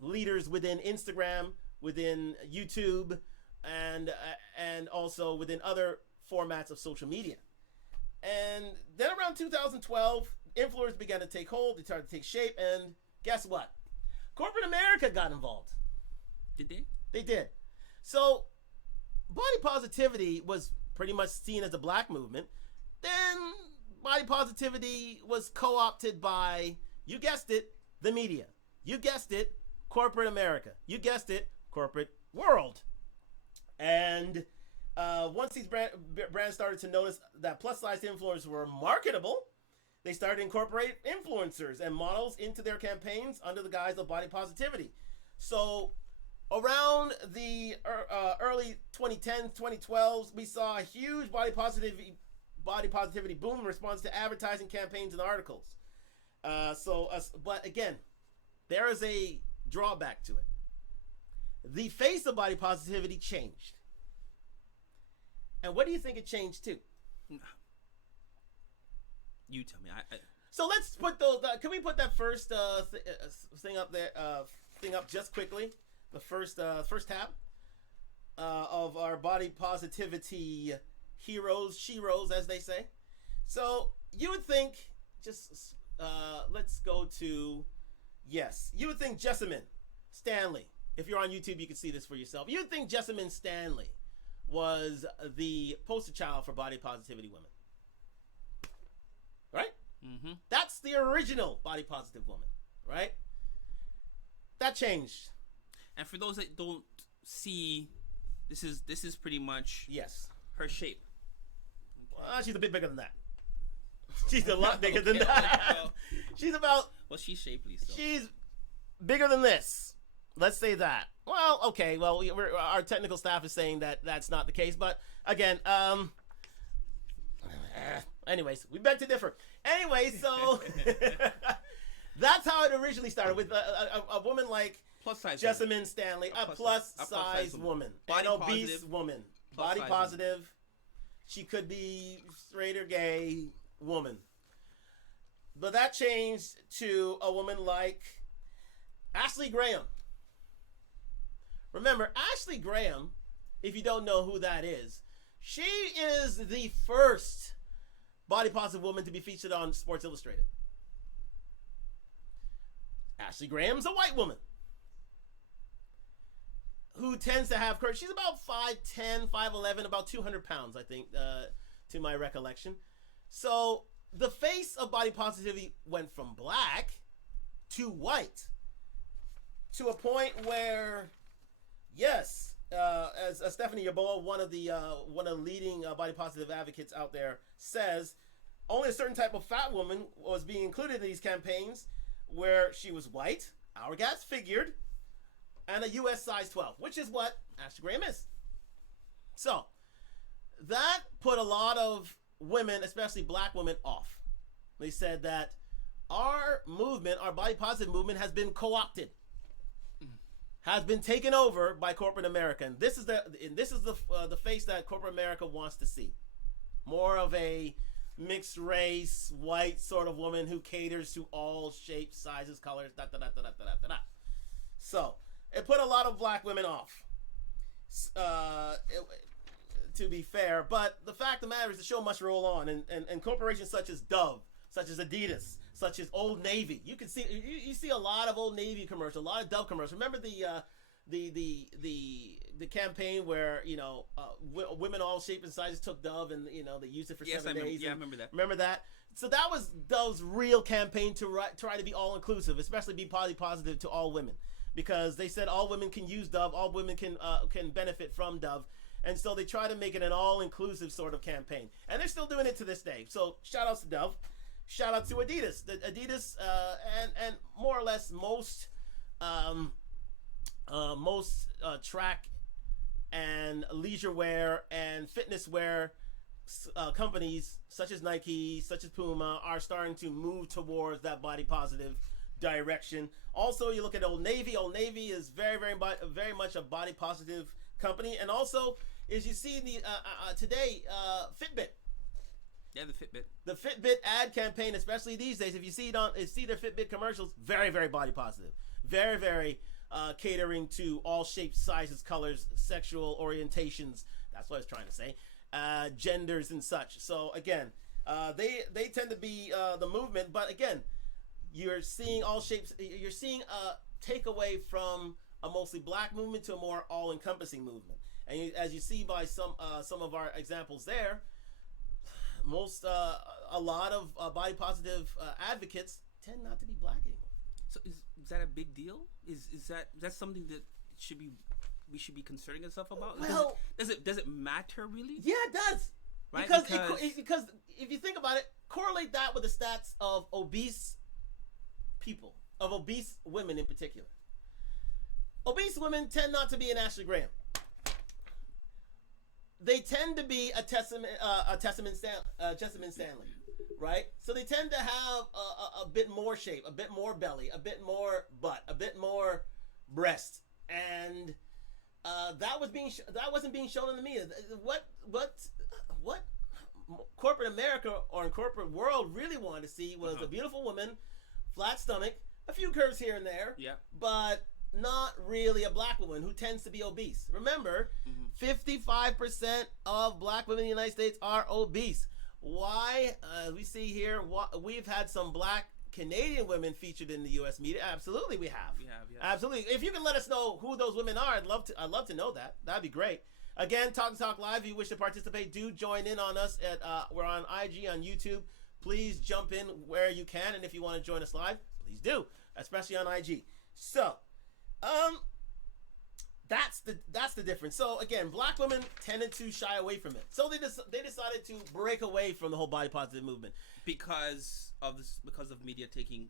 leaders within Instagram, within YouTube, and also within other formats of social media. And then around 2012, influencers began to take hold. They started to take shape, and guess what? Corporate America got involved. Did they? They did. So body positivity was pretty much seen as a black movement. Then body positivity was co-opted by, you guessed it, the media. You guessed it, corporate America. You guessed it, corporate world. And once these brands started to notice that plus-size influencers were marketable, they started to incorporate influencers and models into their campaigns under the guise of body positivity. So around the early 2010s, 2012s, we saw a huge body positivity boom in response to advertising campaigns and articles. But again, there is a drawback to it. The face of body positivity changed. And what do you think it changed to? You tell me. So let's put those. Can we put that first thing up there? Thing up just quickly. The first tab of our body positivity heroes, sheroes, as they say. So you would think, just let's go to, yes, you would think Jessamine Stanley. If you're on YouTube, you can see this for yourself. You would think Jessamine Stanley was the poster child for body positivity women, right? Mm-hmm. That's the original body positive woman, right? That changed. And for those that don't see, this is pretty much Yes. her shape. Well, she's a bit bigger than that. She's a lot bigger than that. Well, She's about. well, she's shapely, so. She's bigger than this. Let's say that. Well, okay. Well, our technical staff is saying that that's not the case, but again, anyways, we beg to differ. Anyway, so that's how it originally started with a woman like Plus size Jessamine Stanley, a plus size size woman, Body an obese positive, woman, plus body size positive. She could be straight or gay woman. But that changed to a woman like Ashley Graham. Remember, Ashley Graham, if you don't know who that is, she is the first body positive woman to be featured on Sports Illustrated. Ashley Graham's a white woman who tends to have curves. She's about 5'10", 5'11", about 200 pounds, I think, to my recollection. So the face of body positivity went from black to white to a point where, yes, as Stephanie Yeboah, one of the leading body positive advocates out there, says, only a certain type of fat woman was being included in these campaigns, where she was white, hourglass figured, and a US size 12, which is what Ashley Graham is. So that put a lot of women, especially black women, off. They said that our movement, our body positive movement, has been co-opted, has been taken over by corporate America, and this is the face that corporate America wants to see. More of a mixed race, white sort of woman who caters to all shapes, sizes, colors, da da da da da da da da. So it put a lot of black women off. To be fair, but the fact of the matter is the show must roll on, and corporations such as Dove, such as Adidas, such as Old Navy, you can see you see a lot of Old Navy commercials, a lot of Dove commercials. Remember the campaign where women all shapes and sizes took Dove and they used it for 7 days. Yeah, I remember that. Remember that? So that was Dove's real campaign to try to be all inclusive, especially be body positive to all women, because they said all women can use Dove, all women can benefit from Dove. And so they try to make it an all-inclusive sort of campaign. And they're still doing it to this day. So shout outs to Dove. Shout out to Adidas. Adidas and more or less most track and leisure wear and fitness wear companies such as Nike, such as Puma, are starting to move towards that body positive direction. Also, you look at Old Navy. Old Navy is very, very much a body positive company. And also, as you see the today, Fitbit. Yeah, the Fitbit. The Fitbit ad campaign, especially these days, if you see their Fitbit commercials, very, very body positive. Very, very catering to all shapes, sizes, colors, sexual orientations. That's what I was trying to say. Genders and such. So again, they tend to be the movement, but again, you're seeing all shapes. You're seeing a takeaway from a mostly black movement to a more all-encompassing movement. And as you see by some of our examples there, a lot of body positive advocates tend not to be black anymore. So is that a big deal? Is that something that we should be concerning ourselves about? Well, does it matter really? Yeah, it does. Right? Because if you think about it, correlate that with the stats of obese people, of obese women in particular. Obese women tend not to be an Ashley Graham. They tend to be a Jessamine Stanley, right? So they tend to have a bit more shape, a bit more belly, a bit more butt, a bit more breast, and that wasn't being shown in the media. What corporate America or in corporate world really wanted to see was a beautiful woman, flat stomach, a few curves here and there, but not really a black woman who tends to be obese. Remember, 55% of black women in the United States are obese. Why? We see here, we've had some black Canadian women featured in the U.S. media. Absolutely, we have. Absolutely. If you can let us know who those women are, I'd love to know that. That'd be great. Again, Talk Live. If you wish to participate, do join in on us at. We're on IG, on YouTube. Please jump in where you can, and if you want to join us live, please do, especially on IG. So, that's the difference. So again, black women tended to shy away from it. So they decided to break away from the whole body positive movement because of media taking,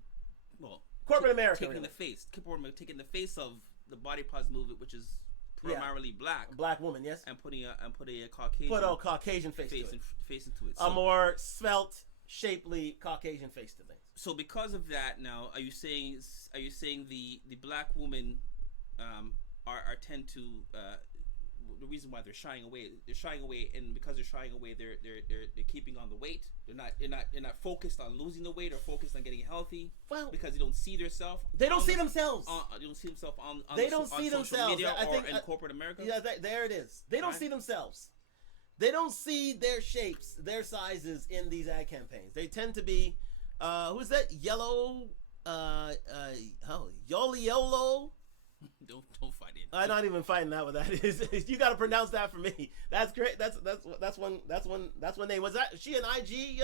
corporate America taking the face of the body positive movement, which is primarily black woman, yes, and putting a Caucasian face into it. A more svelte, shapely Caucasian face to things. So because of that, now are you saying the black women are tend to the reason why they're shying away, and because they're shying away, they're keeping on the weight. They're not focused on losing the weight or focused on getting healthy. Well, because they don't see themselves. They don't see themselves. They don't see themselves on social media I think, or in corporate America. Yeah, there it is. They don't see themselves. They don't see their shapes, their sizes in these ad campaigns. They tend to be, who's that? Yoliolo. Don't fight it. I'm not even fighting that. What that is? You got to pronounce that for me. That's great. That's one name. Was that she an IG?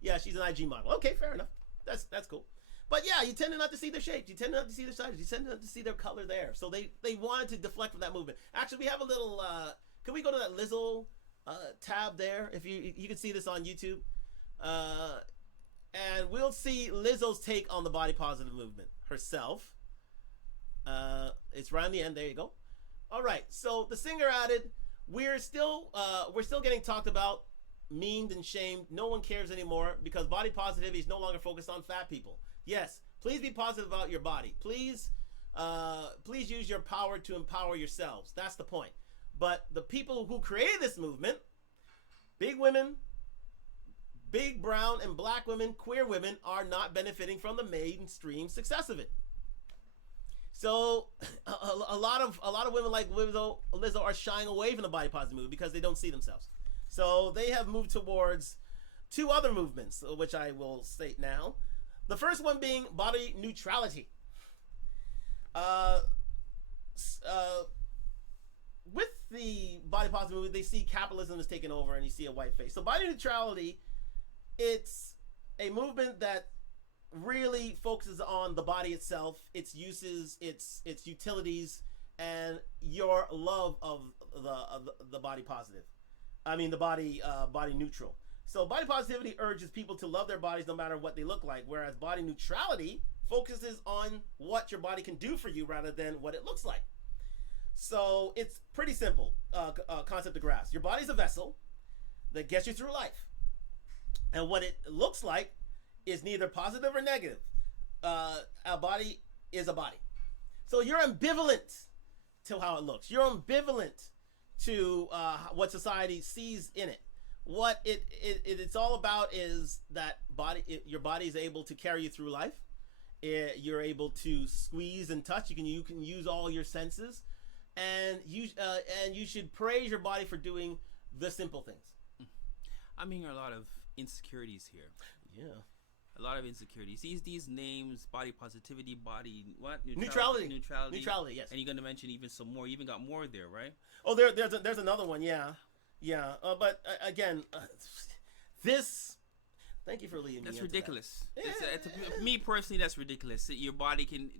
Yeah, she's an IG model. Okay, fair enough. That's cool. But yeah, you tend not to see their shapes. You tend not to see their sizes. You tend not to see their color there. So they wanted to deflect from that movement. Actually, we have a little. Can we go to that Lizzo tab there? If you can see this on YouTube, and we'll see Lizzo's take on the body positive movement herself. It's right on the end. There you go. All right. So the singer added, "We're still getting talked about, memed and shamed. No one cares anymore because body positivity is no longer focused on fat people. Yes, please be positive about your body. Please use your power to empower yourselves. That's the point. But the people who created this movement, big women, big brown and black women, queer women, are not benefiting from the mainstream success of it." So a lot of women like Lizzo are shying away from the body positive movement because they don't see themselves. So they have moved towards two other movements, which I will state now. The first one being body neutrality. With the body positive movement, they see capitalism is taking over, and you see a white face. So body neutrality, it's a movement that really focuses on the body itself, its uses, its utilities, and your love of the body positive. I mean the body neutral. So body positivity urges people to love their bodies no matter what they look like, whereas body neutrality focuses on what your body can do for you rather than what it looks like. So it's pretty simple concept to grasp. Your body's a vessel that gets you through life, and what it looks like is neither positive or negative. A body is a body. So you're ambivalent to how it looks. You're ambivalent to what society sees in it. What it's all about is that your body is able to carry you through life. You're able to squeeze and touch. You can use all your senses, and you should praise your body for doing the simple things. I'm hearing a lot of insecurities here. Yeah. A lot of insecurities. These names, body positivity, body what? Neutrality, yes. And you're going to mention even some more. You even got more there, right? Oh, there's another one, yeah. But again, this. Thank you for leading me. That's into ridiculous. That. Yeah. Me personally, that's ridiculous. Your body can.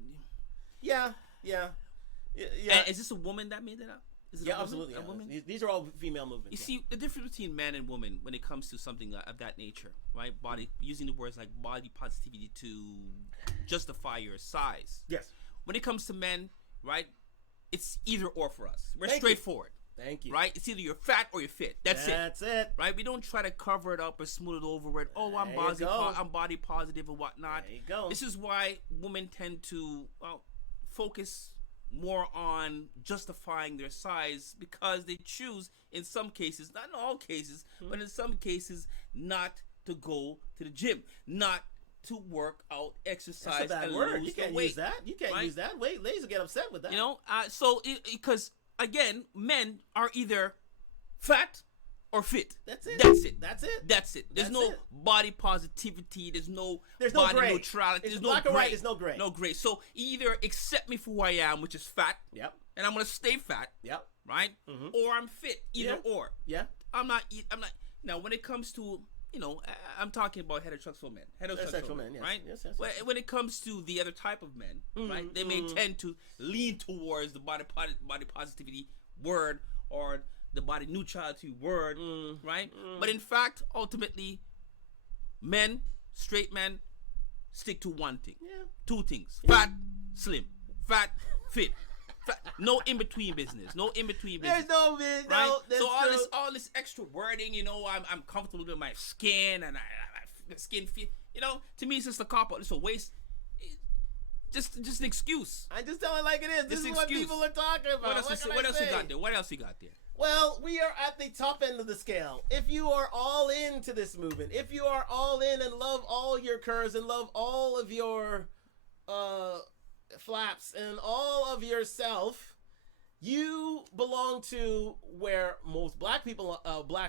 Yeah. And is this a woman that made that up? Is it a woman? Absolutely. A woman? These are all female movements. You see, the difference between man and woman when it comes to something of that nature, right? Using the words like body positivity to justify your size. Yes. When it comes to men, right, it's either or for us. We're straightforward. Thank you. Right? It's either you're fat or you're fit. That's it. Right? We don't try to cover it up or smooth it over with, I'm body positive and whatnot. There you go. This is why women tend to focus more on justifying their size because they choose, in some cases, not in all cases, but in some cases, not to go to the gym, not to work out, exercise, That's a bad and word. lose You can't the weight. use that. You can't use that. Ladies will get upset with that. You know, because again, men are either fat or fit. That's it. That's it. That's it. That's it. There's That's no it. body positivity. There's no no body gray. neutrality. It's There's black no or gray. white. There's no gray. No gray. So either accept me for who I am, which is fat. Yep. And I'm gonna stay fat. Yep. Right. Or I'm fit. Either or. Yeah. I'm not. Now, when it comes to, I'm talking about heterosexual men. Heterosexual men, yes. right? Yes. When it comes to the other type of men, right? They may tend to lean towards the body positivity word or the body neutrality word, right? But in fact, ultimately, straight men, stick to one thing. Yeah. Two things. Fat, slim. Fat, fit. No in between business. There's no right? that's so true. all this extra wording, I'm comfortable with my skin and the skin feel. To me it's just a cop out. It's a waste. Just an excuse. I just tell it like it is. This is what people are talking about. What else you got there? What else you got there? Well, we are at the top end of the scale. If you are all into this movement, if you are all in and love all your curves and love all of your flaps and all of yourself, you belong to where most black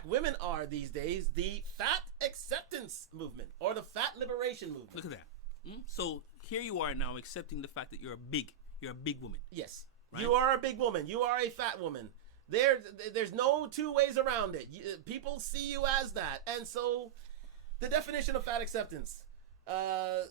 women are these days, the fat acceptance movement or the fat liberation movement. Look at that. So here you are now accepting the fact that you're a big woman. Yes. Right? You are a big woman. You are a fat woman. There's no two ways around it. People see you as that. And so the definition of fat acceptance, as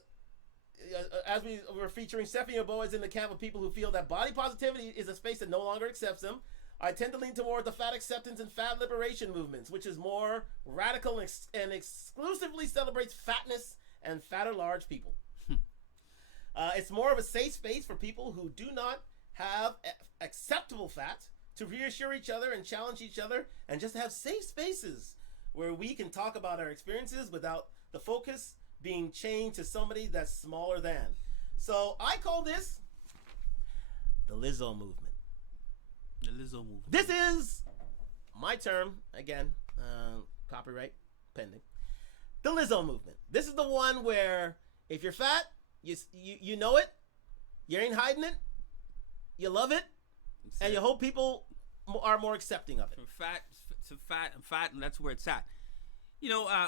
we were featuring, Stephanie Oboe is in the camp of people who feel that body positivity is a space that no longer accepts them. I tend to lean toward the fat acceptance and fat liberation movements, which is more radical and exclusively celebrates fatness and fat or large people. It's more of a safe space for people who do not have acceptable fat to reassure each other and challenge each other, and just have safe spaces where we can talk about our experiences without the focus being chained to somebody that's smaller than. So I call this the Lizzo Movement. The Lizzo Movement. This is my term, again, copyright pending. The Lizzo Movement. This is the one where if you're fat, you know it, you ain't hiding it, you love it, and you hope people are more accepting of it. From fat to fat, and that's where it's at.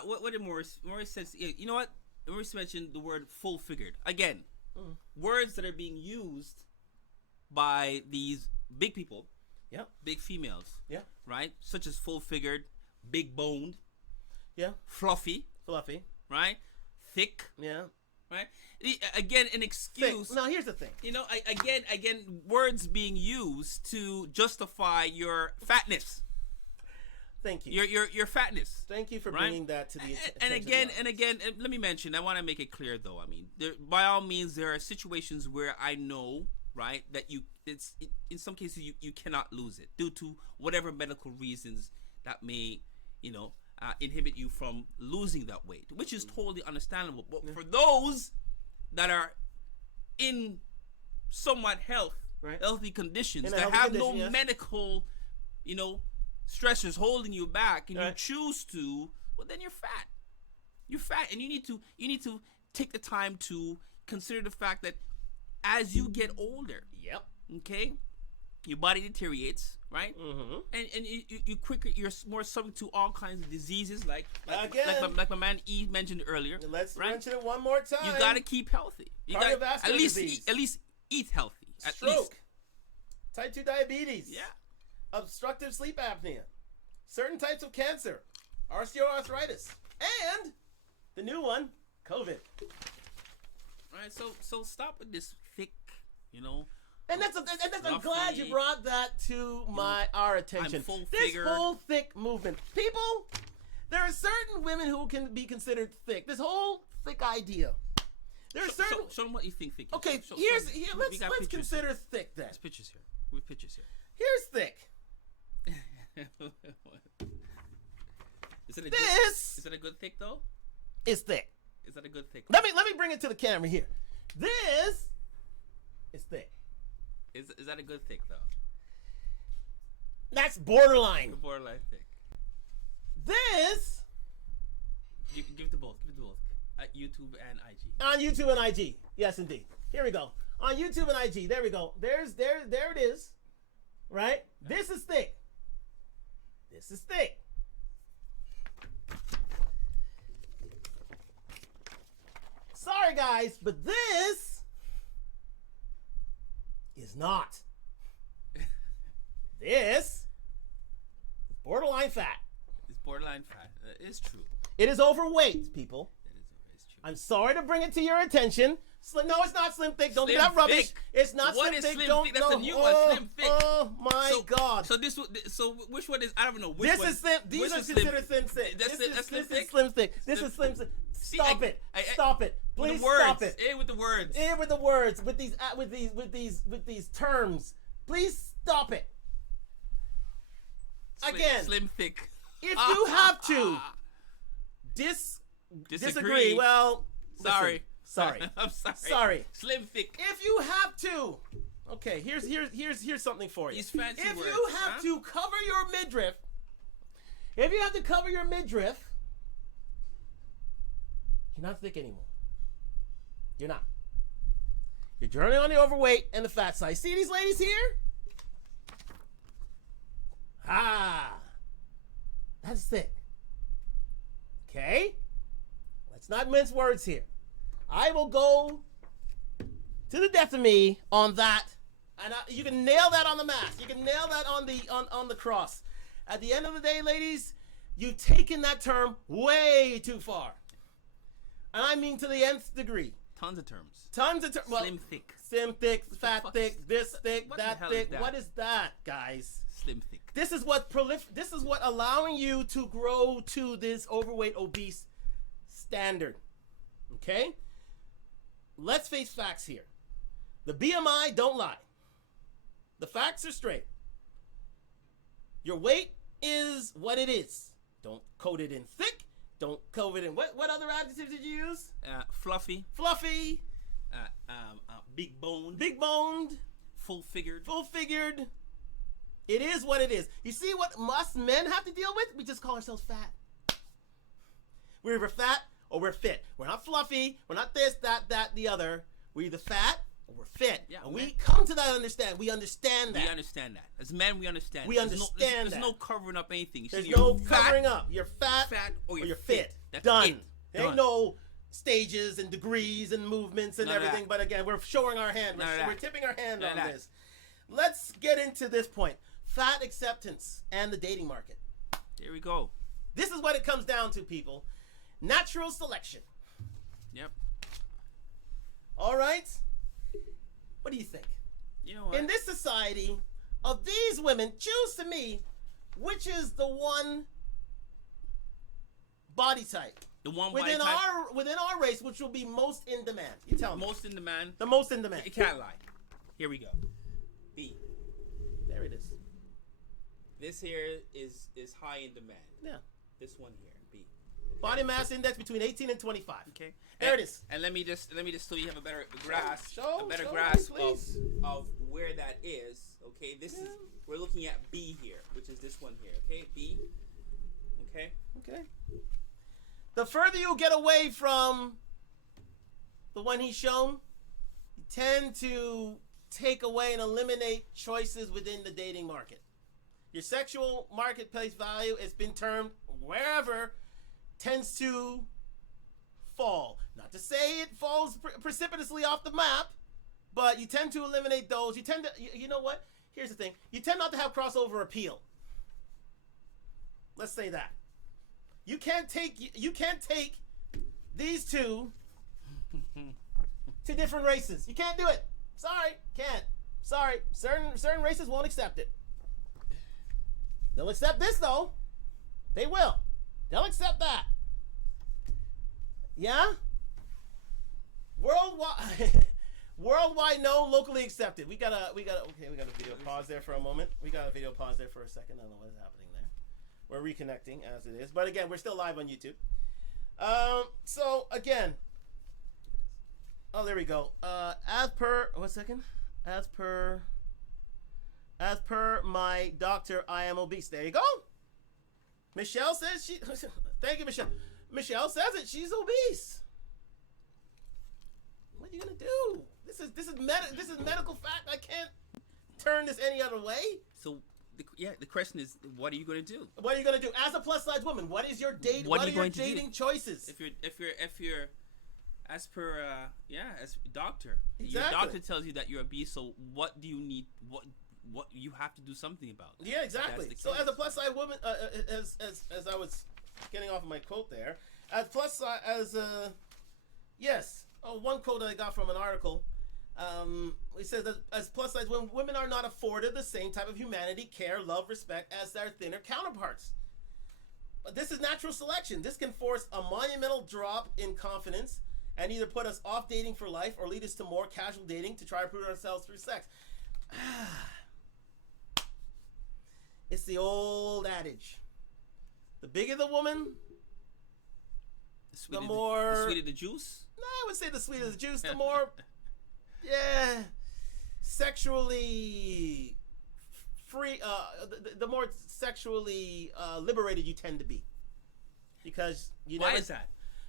What did Maurice says? You know what? Maurice mentioned the word full-figured. Again, words that are being used by these big people, big females, right? Such as full-figured, big-boned, fluffy, right? Thick, right? Again, an excuse. Thick. Now, here's the thing. Again, words being used to justify your fatness. Thank you. Your fatness. Thank you for bringing that to the attention. And again, let me mention. I want to make it clear, though. I mean, by all means, there are situations where I know, right, that in some cases you cannot lose it due to whatever medical reasons that may, inhibit you from losing that weight, which is totally understandable. But for those that are in somewhat healthy conditions, that have no medical, stressors holding you back, and you choose to, well, then you're fat. You're fat, and you need to take the time to consider the fact that as you get older, okay, your body deteriorates, right? And you're more subject to all kinds of diseases, like my man E mentioned earlier. Let's mention it one more time. You gotta keep healthy. You gotta at least eat healthy. Stroke, type 2 diabetes, obstructive sleep apnea, certain types of cancer, osteoarthritis, and the new one, COVID. Right. So stop with this thick, And I'm glad you brought that to our attention. This whole thick movement. People, there are certain women who can be considered thick. This whole thick idea. There are certain. Show them what you think thick is. Okay, let's consider here. Thick then. There's pictures here. We have pictures here. Here's thick. Is it a good thick though? It's thick. Is that a good thick? Let me bring it to the camera here. This is thick. Is that a good thick though? That's borderline. Borderline thick. This Give it to both. Give it to both. At YouTube and IG. on YouTube and IG. Yes, indeed. Here we go. On YouTube and IG. There we go. There it is. Right? This is thick. This is thick. Sorry, guys, but this is not. This is borderline fat. It's borderline fat. It's true. It is overweight, people. It's true. I'm sorry to bring it to your attention. No, it's not slim thick. Don't Slim do that rubbish. thick. It's not What slim is thick. slim Don't thick? That's no. a new one, slim thick. Oh my God. So which one is? I don't know. Which This one, is slim. These which are is considered slim thick. That's This slim is thick? slim thick. This Slim- is slim thick. See, Stop it. Stop it. Please stop it. With the words. In with the words. With these terms. Please stop it. Again. Slim thick. If you have to disagree, well, Sorry. listen, sorry. I'm sorry. Sorry. Slim thick. If you have to, okay, here's something for you. These fancy If words, you have huh? to cover your midriff, you're not thick anymore. You're not. You're journeying on the overweight and the fat side. See these ladies here? That's thick. Okay? Let's not mince words here. I will go to the death of me on that. And you can nail that on the mask. You can nail that on the cross. At the end of the day, ladies, you've taken that term way too far. And I mean to the nth degree. Tons of terms. Well, Slim thick. Slim thick, fat thick, this thick, What the that hell thick. is that? What is that, guys? Slim thick. This is what allowing you to grow to this overweight, obese standard. Okay? Let's face facts here. The BMI don't lie. The facts are straight. Your weight is what it is. Don't code it in thick. Don't code it in what other adjectives did you use? Fluffy. Fluffy. Big boned. Big boned. Full figured. Full figured. It is what it is. You see what us men have to deal with? We just call ourselves fat. We're either fat or we're fit. We're not fluffy. We're not this, that, the other. We're either fat or we're fit. Yeah, and man. we come to that understand. We understand that. We understand that. As men, we understand. We There's understand there's that. no covering up anything. There's You're no fat, covering up. You're fat or you're fit. That's Done. it. There ain't Done. no stages and degrees and movements and None of everything. that. But again, we're showing our hand. None of that. We're tipping our hand None on of that. this. Let's get into this point. Fat acceptance and the dating market. There we go. This is what it comes down to, people. Natural selection. Yep. All right? What do you think? You know what? In this society, of these women, choose to me which is the one body type the one within body type, within our race which will be most in demand. You tell me. most in demand. The most in demand. You can't lie. Here we go. B. There it is. This here is high in demand. Yeah. This one here, B. Body mass index between 18 and 25. Okay. There it is. And let me just so you have a better grasp, Show grasp me, please. of where that is. Okay. This is we're looking at B here, which is this one here. Okay. B. Okay. Okay. The further you get away from the one he's shown, you tend to take away and eliminate choices within the dating market. Your sexual marketplace value, it's been termed wherever, tends to fall. Not to say it falls precipitously off the map, but you tend to eliminate those. You tend to, you know what? Here's the thing. You tend not to have crossover appeal. Let's say that. You can't take these two to different races. You can't do it. Sorry, can't. Sorry, certain races won't accept it. They'll accept this though. They will. They'll accept that. Yeah? Worldwide no, locally accepted. We got a video pause there for a moment. We got a video pause there for a second. I don't know what is happening there. We're reconnecting as it is. But again, we're still live on YouTube. So again. Oh, there we go. As per As per my doctor, I am obese. There you go. Michelle says she. Thank you, Michelle. Michelle says it. She's obese. What are you gonna do? This is medical fact. I can't turn this any other way. So, the question is, what are you going to do? What are you going to do as a plus size woman? What is your date? What are your dating choices? If you're, as per as doctor, exactly. Your doctor tells you that you're obese. So what do you need? What you have to do something about that. Yeah, exactly. So as a plus size woman, as I was getting off of my quote there, as plus size yes. Oh, one quote that I got from an article. It says that as plus size women are not afforded the same type of humanity, care, love, respect as their thinner counterparts. But this is natural selection. This can force a monumental drop in confidence and either put us off dating for life or lead us to more casual dating to try to prove ourselves through sex. It's the adage. The bigger the woman, the more... The sweeter the juice? No, I would say the sweeter the juice, the more... Yeah, sexually free. The more sexually liberated you tend to be, because you. Why is that?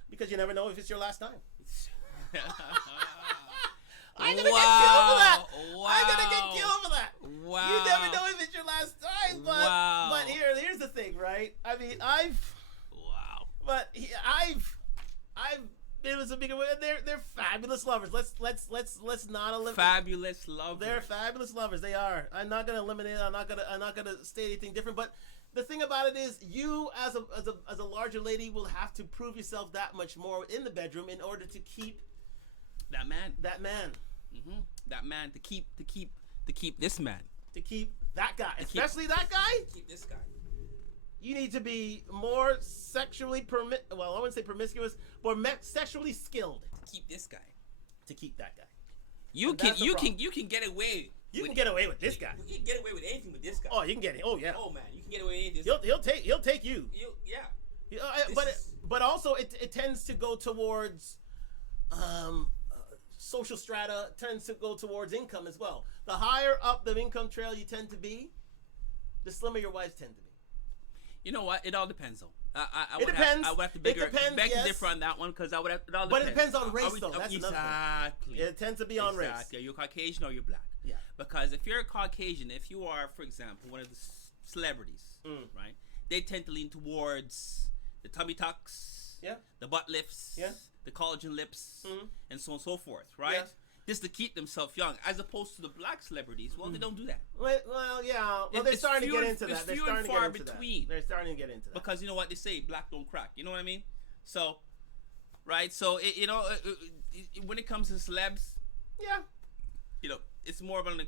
Because you never know if it's your last time. I'm gonna get killed for that. Wow. I'm gonna get killed for that. Wow. You never know if it's your last time. But here's the thing, right? I mean, it was a bigger way. They're fabulous lovers. Let's not eliminate. Fabulous lovers. They're fabulous lovers. They are. I'm not gonna eliminate. I'm not gonna state anything different. But the thing about it is, you as a larger lady will have to prove yourself that much more in the bedroom in order to keep that man. Mm-hmm. That man to keep this man. To keep that guy, especially that guy. Keep this guy. You need to be more sexually I wouldn't say promiscuous, but sexually skilled. To keep this guy. To keep that guy. You can get away. You can get away with this guy. You can get away with anything with this guy. Oh, you can get it. Oh yeah. Oh man, you can get away with anything. He'll take you. Yeah. But also it tends to go towards social strata. Tends to go towards income as well. The higher up the income trail you tend to be, the slimmer your wives tend to be. You know what? It all depends, though. It depends. I would have to beg to differ on that one because I would have. It all depends. But it depends on race, though. That's exactly. another thing. It tends to be on race. Exactly. Are you Caucasian or you're black? Yeah. Because if you're a Caucasian, if you are, for example, one of the celebrities, right? They tend to lean towards the tummy tucks, the butt lifts, the collagen lips, and so on and so forth, right? Yeah. Just to keep themselves young, as opposed to the black celebrities. Well, they don't do that. Well, yeah. Well, they're starting to get into that. They're starting to get into between. They're starting to get into that. Because you know what they say, black don't crack. You know what I mean? So, right? So, when it comes to celebs, it's more of on the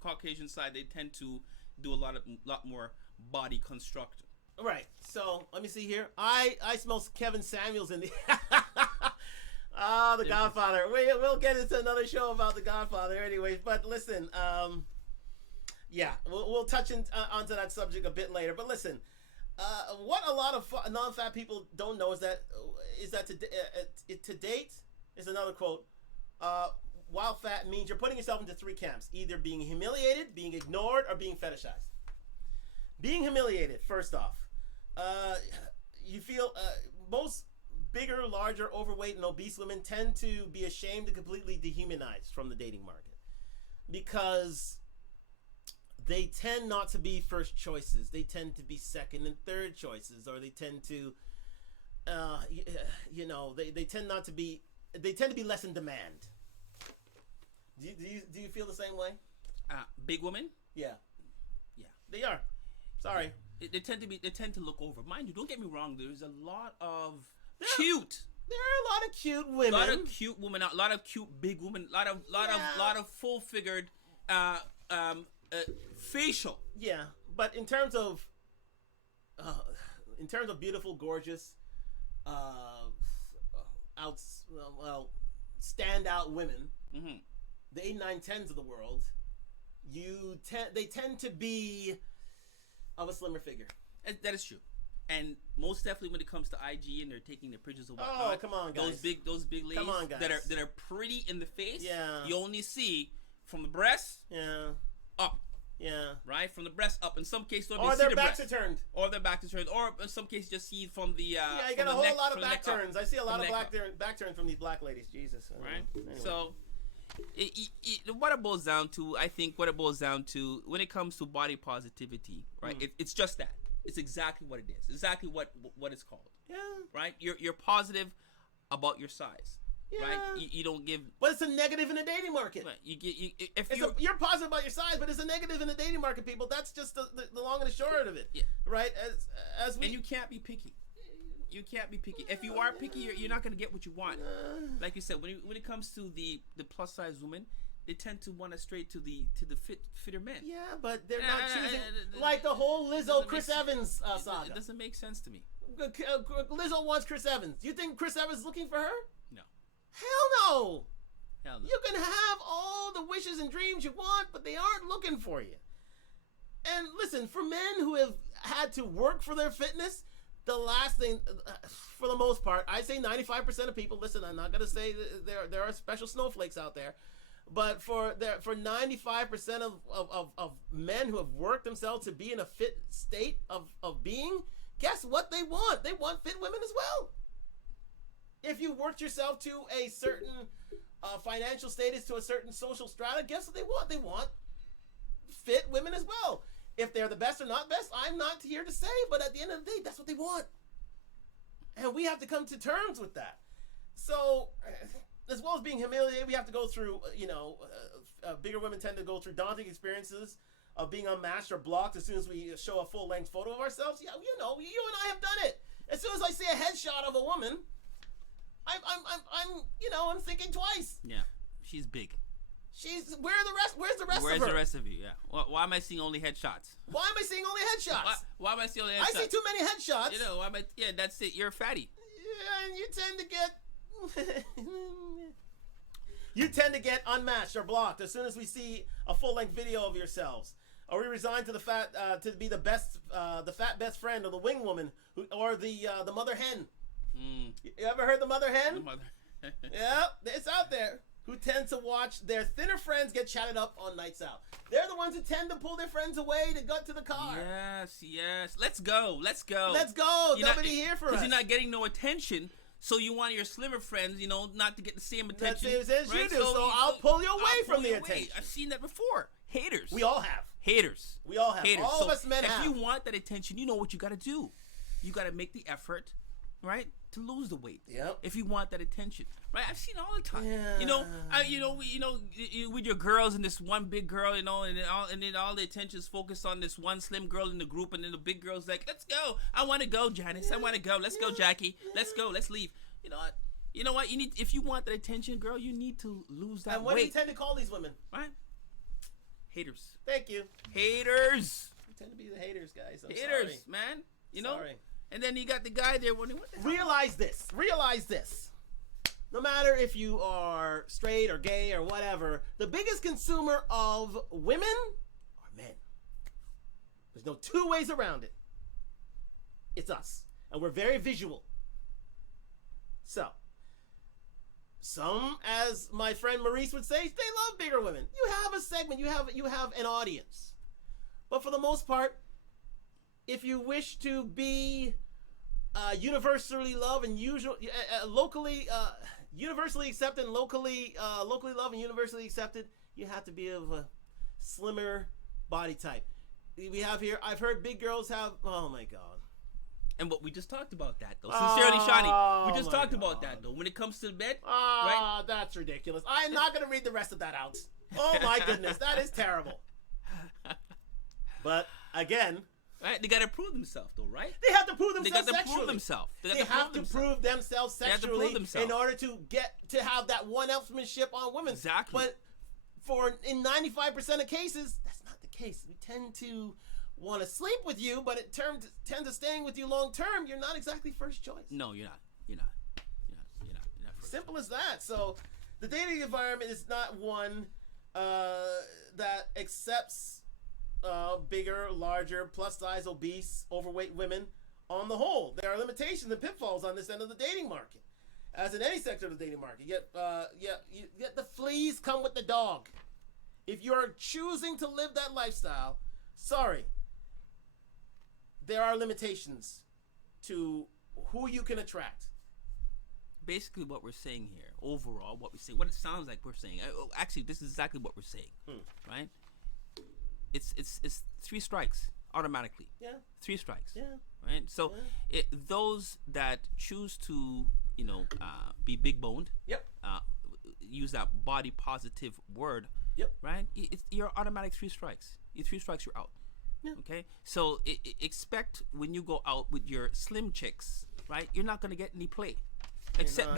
Caucasian side. They tend to do a lot more body construction. Right. So let me see here. I smell Kevin Samuels in the. The Godfather. We'll get into another show about The Godfather anyways. But listen, we'll touch onto that subject a bit later. But listen, what a lot of non-fat people don't know is that to date, is another quote, while fat means you're putting yourself into three camps, either being humiliated, being ignored, or being fetishized. Being humiliated, first off. You feel most bigger, larger, overweight, and obese women tend to be ashamed and completely dehumanized from the dating market because they tend not to be first choices. They tend to be second and third choices, or they tend to, they tend not to be. They tend to be less in demand. Do you feel the same way? Big women? Yeah, they are. Sorry. They tend to look over. Mind you, don't get me wrong. There's a lot of cute. There are a lot of cute women. A lot of cute women. A lot of cute big women. A lot of full figured, facial. Yeah, but in terms of beautiful, gorgeous, standout women, the 8, 9, 10s of the world, they tend to be of a slimmer figure. That is true. And most definitely when it comes to IG and they're taking their pictures of whatnot. Oh, come on, guys. Those big ladies that are pretty in the face. Yeah. You only see from the breasts up. Yeah. Right? From the breast up. In some cases, or their backs are turned. Or their backs are turned. Or in some cases, just see from the yeah, you got a whole lot of back turns. I see a lot of back turns from these black ladies. Jesus. Right? Anyway. So, what it boils down to, I think what it boils down to, when it comes to body positivity, right? It's just that. It's exactly what it is. Exactly what it's called. Yeah. Right? You're positive about your size. Yeah. Right? You don't give. But it's a negative in the dating market. Right. You're positive about your size, but it's a negative in the dating market, people. That's just the long and the short of it. Yeah. Right? And you can't be picky. You can't be picky. If you are picky, you're not going to get what you want. Like you said, when it comes to the plus size women, they tend to want to straight to the fitter men. Yeah, but they're not choosing like the whole Lizzo Chris Evans saga. It doesn't make sense to me. Lizzo wants Chris Evans. You think Chris Evans is looking for her? No. Hell no. Hell no. You can have all the wishes and dreams you want, but they aren't looking for you. And listen, for men who have had to work for their fitness, the last thing, for the most part, I say 95% of people, listen, I'm not going to say that there are special snowflakes out there, but for 95% of men who have worked themselves to be in a fit state of being, guess what they want? They want fit women as well. If you worked yourself to a certain financial status, to a certain social strata, guess what they want? They want fit women as well. If they're the best or not best, I'm not here to say, but at the end of the day, that's what they want. And we have to come to terms with that. So, as well as being humiliated, we have to go through, bigger women tend to go through daunting experiences of being unmatched or blocked as soon as we show a full-length photo of ourselves. Yeah, you and I have done it. As soon as I see a headshot of a woman, I'm thinking twice. Yeah, she's big. Where's the rest of her? Where's the rest of you? Yeah. Why am I seeing only headshots? Why am I seeing only headshots? Why am I seeing only headshots? I see too many headshots. Yeah, that's it. You're a fatty. Yeah, and you tend to get unmatched or blocked as soon as we see a full-length video of yourselves. Or we resign to the to be the fat best friend, or the wing woman, or the mother hen. You ever heard the mother hen? The mother. Yeah, it's out there. Who tend to watch their thinner friends get chatted up on nights out. They're the ones who tend to pull their friends away to go to the car. Yes. Let's go. Nobody here for us. Because you're not getting no attention, so you want your slimmer friends, not to get the same attention. That's as you do, so I'll pull you away from the attention. I've seen that before. Haters. We all have. Haters. We all have. All of us men have. If you want that attention, you know what you got to do. You got to make the effort, right, to lose the weight. Yep. If you want that attention, right? I've seen it all the time. Yeah. With your girls and this one big girl, and then all the attention is focused on this one slim girl in the group, and then the big girl's like, "Let's go! I want to go, Janice. I want to go. Let's go, Jackie. Let's go. Let's leave." You know what? You know what? You need, if you want that attention, girl, you need to lose that weight. And what do you tend to call these women? Right? Haters. Thank you. Haters. We tend to be the haters, guys. Haters, man. Sorry. And then you got the guy there wondering, what the hell? Realize this. No matter if you are straight or gay or whatever, the biggest consumer of women are men. There's no two ways around it. It's us. And we're very visual. So, some, as my friend Maurice would say, they love bigger women. You have a segment, you have an audience. But for the most part, if you wish to be universally loved and universally accepted, and locally loved and universally accepted, you have to be of a slimmer body type. We have here, I've heard big girls have, oh my God. And we just talked about that, though. Sincerely, Shawnee, we just talked about that, though. When it comes to the bed, right? That's ridiculous. I'm not going to read the rest of that out. Oh my goodness, that is terrible. But again, right? They got to prove themselves, though, right? They have to prove themselves sexually. They have to prove themselves sexually in order to get to have that one-upsmanship on women. Exactly. But in 95% of cases, that's not the case. We tend to want to sleep with you, but it tends to staying with you long term. You're not exactly first choice. No, you're not. You're not first Simple as that. So the dating environment is not one that accepts bigger, larger, plus size, obese, overweight women on the whole. There are limitations and pitfalls on this end of the dating market. As in any sector of the dating market, yet the fleas come with the dog. If you're choosing to live that lifestyle, sorry, there are limitations to who you can attract. Basically, what we're saying here, overall, what it sounds like we're saying. Actually, this is exactly what we're saying, right? It's 3 strikes automatically. Yeah. 3 strikes. Yeah. Right. So those that choose to, be big boned. Yep. Use that body positive word. Yep. Right. You're automatic 3 strikes. 3 strikes, you're out. Yeah. Okay. So expect when you go out with your slim chicks, right? You're not gonna get any play. Accept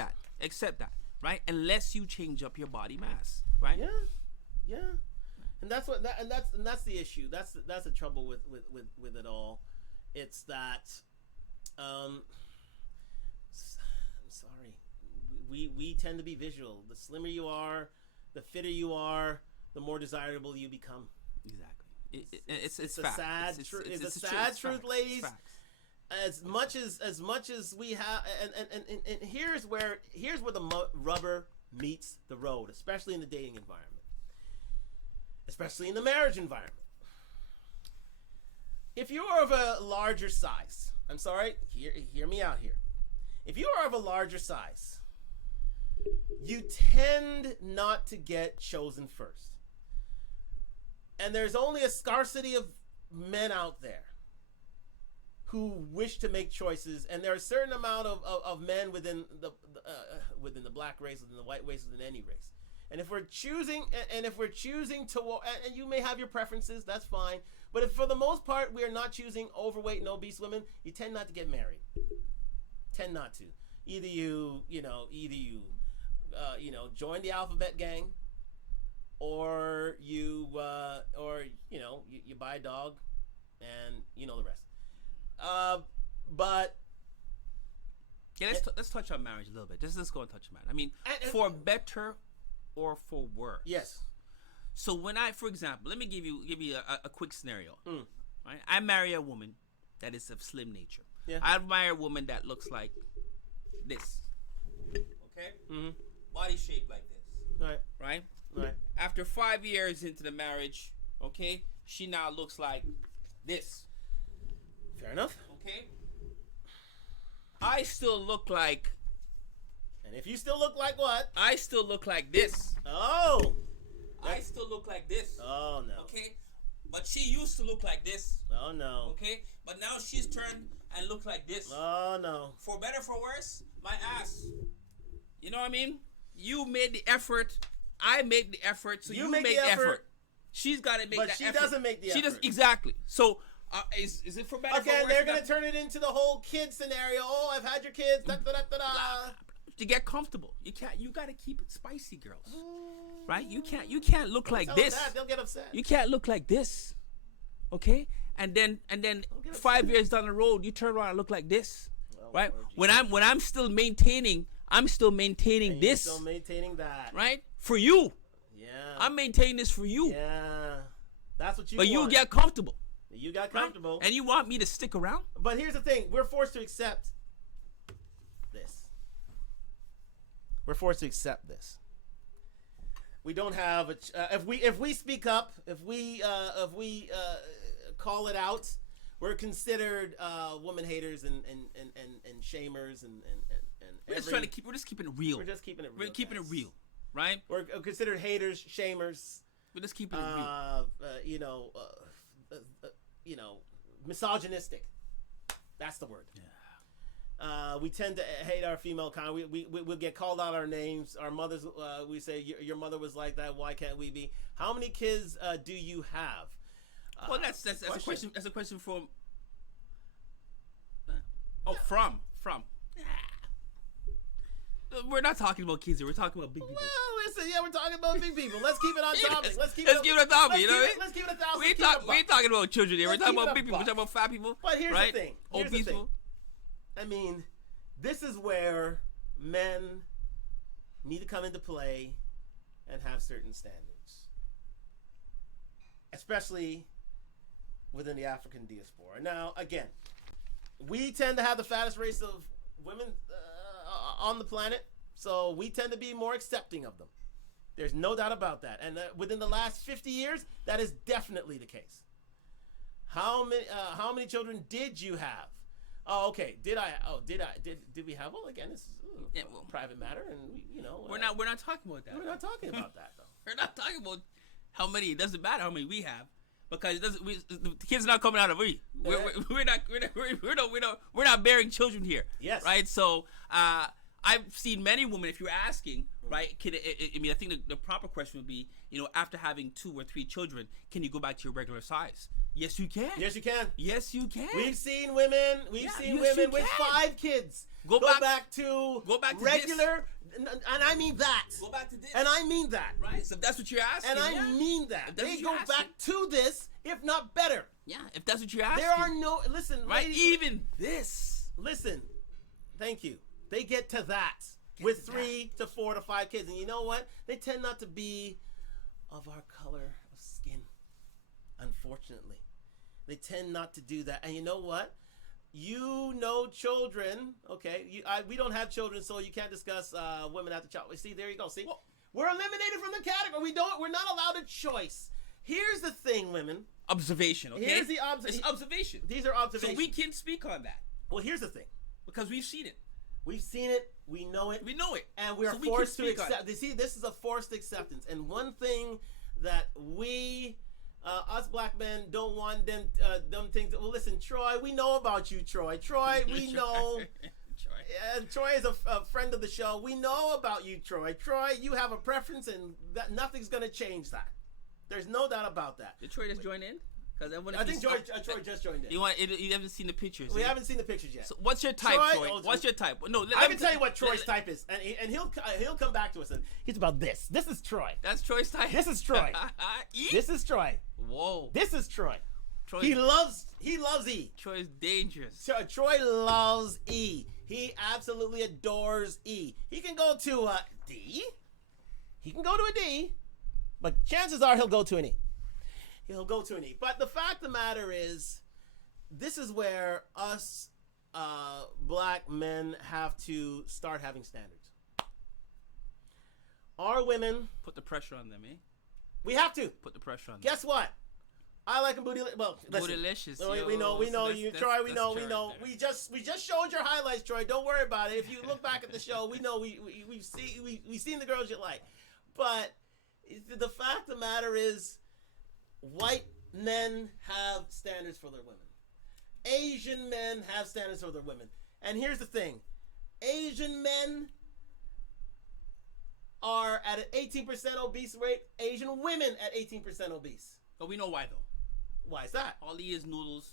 that, right? Unless you change up your body mass, right? Yeah. And that's the issue. That's the trouble with it all. It's that I'm sorry. We tend to be visual. The slimmer you are, the fitter you are, the more desirable you become. Exactly. It's a fact. sad truth. It's a sad truth, ladies. As much as we have, and here's where the rubber meets the road, especially in the dating environment, especially in the marriage environment. If you are of a larger size, I'm sorry, hear me out here. If you are of a larger size, you tend not to get chosen first. And there's only a scarcity of men out there who wish to make choices, and there are a certain amount of men within the black race, within the white race, within any race. And if we're choosing to, and you may have your preferences, that's fine. But if for the most part we are not choosing overweight and obese women, you tend not to get married. Tend not to. Either you join the alphabet gang, or you buy a dog, and you know the rest. But yeah, let's touch on marriage a little bit. Let's go and touch on marriage. I mean, for better or for worse. Yes. So when for example, let me give you a quick scenario. Right, I marry a woman that is of slim nature. Yeah. I admire a woman that looks like this. Okay. Mm-hmm. Body shape like this. Right. Right. After 5 years into the marriage, okay, she now looks like this. Fair enough. Okay. I still look like. And if you still look like what? I still look like this. Oh. I still look like this. Oh no. Okay. But she used to look like this. Oh no. Okay. But now she's turned and looks like this. Oh no. For better, for worse, my ass. You know what I mean? You made the effort. I made the effort. So you make the effort. She's got to make but the effort. But she doesn't make the effort. She does exactly. So. Is it for better? Again, for worse? They're gonna turn it into the whole kid scenario. Oh, I've had your kids. Da, da, da, da, da. To get comfortable, you gotta keep it spicy, girls. Right? You can't look like this. They'll get upset. You can't look like this. Okay? And then 5 years down the road, you turn around and look like this. Oh, right? When I'm still maintaining, and this. You're still maintaining that. Right? For you. Yeah. I'm maintaining this for you. Yeah. That's what you want. But you get comfortable. You got comfortable. Right? And you want me to stick around? But here's the thing. We're forced to accept this. We're forced to accept this. We don't have if we speak up, if we call it out, we're considered woman haters and shamers and we're just keeping it real. We're just keeping it real. We're keeping it real, right? We're considered haters, shamers. We're just keeping it real. Misogynistic. That's the word. Yeah. We tend to hate our female kind. We'll get called out our names. Our mothers, we say, your mother was like that. Why can't we be? How many kids do you have? Well, that's a question. That's a question from. From. We're not talking about kids here. We're talking about big people. Well, listen, we're talking about big people. Let's keep it on topic. Let's keep it on topic. You know what I mean? Let's keep it 1,000. We ain't talking about children here. We're talking about big people. We're talking about fat people. But here's right? the thing. Obese people. I mean, this is where men need to come into play and have certain standards, especially within the African diaspora. Now, again, we tend to have the fattest race of women on the planet, so we tend to be more accepting of them. There's no doubt about that. And within the last 50 years, that is definitely the case. How many children did you have? Oh, okay. Did we have? Well, again, this is a private matter, and we're not talking about that. We're not talking about that though. We're not talking about how many. It doesn't matter how many we have, because it doesn't. The kids are not coming out of we. We're not bearing children here. Yes. Right. So I've seen many women. If you're asking, right? I think the proper question would be, after having 2 or 3 children, can you go back to your regular size? Yes, you can. Yes, you can. Yes, you can. We've seen women. With 5 kids go back to regular. And I mean that. Go back to this. And I mean that. Right. So if that's what you're asking. And I mean that. They go back to this, if not better. Yeah. If that's what you're asking. There are no. Listen. Right. Even this. Listen. Thank you. They get to that with 3 to 4 to 5 kids, and you know what? They tend not to be of our color of skin. Unfortunately, they tend not to do that. And you know what? Children. Okay, we don't have children, so you can't discuss women after child. See, there you go. See, we're eliminated from the category. We're not allowed a choice. Here's the thing, women. Observation. Okay. Here's the It's observation. These are observations. So we can speak on that. Well, here's the thing. Because we've seen it. We've seen it. We know it. We know it. And we are forced to accept. You see, this is a forced acceptance. And one thing that we, us black men, don't want them things. Well, listen, Troy, we know about you, Troy. Troy, we know. Troy is a friend of the show. We know about you, Troy. Troy, you have a preference, and nothing's going to change that. There's no doubt about that. Did Troy just join in? I think Troy just joined in. You haven't seen the pictures. We haven't seen the pictures yet. So what's your type, Troy? What's your type? No, I can tell you what Troy's type is, and he'll come back to us, and he's about this. This is Troy. That's Troy's type. This is Troy. This is Troy. Whoa. This is Troy. He loves E. Troy's dangerous. Troy loves E. He absolutely adores E. He can go to a D. He can go to a D, but chances are he'll go to an E. He'll go to an E. But the fact of the matter is, this is where us black men have to start having standards. Our women... Put the pressure on them, eh? We have to. Put the pressure on them. Guess what? I like a booty... Well, listen. Bootylicious. We know you. Troy, we know. We just showed your highlights, Troy. Don't worry about it. If you look back at the show, we know we've seen the girls you like. But the fact of the matter is, white men have standards for their women. Asian men have standards for their women. And here's the thing. Asian men are at an 18% obese rate. Asian women at 18% obese. But we know why, though. Why is that? All he is noodles.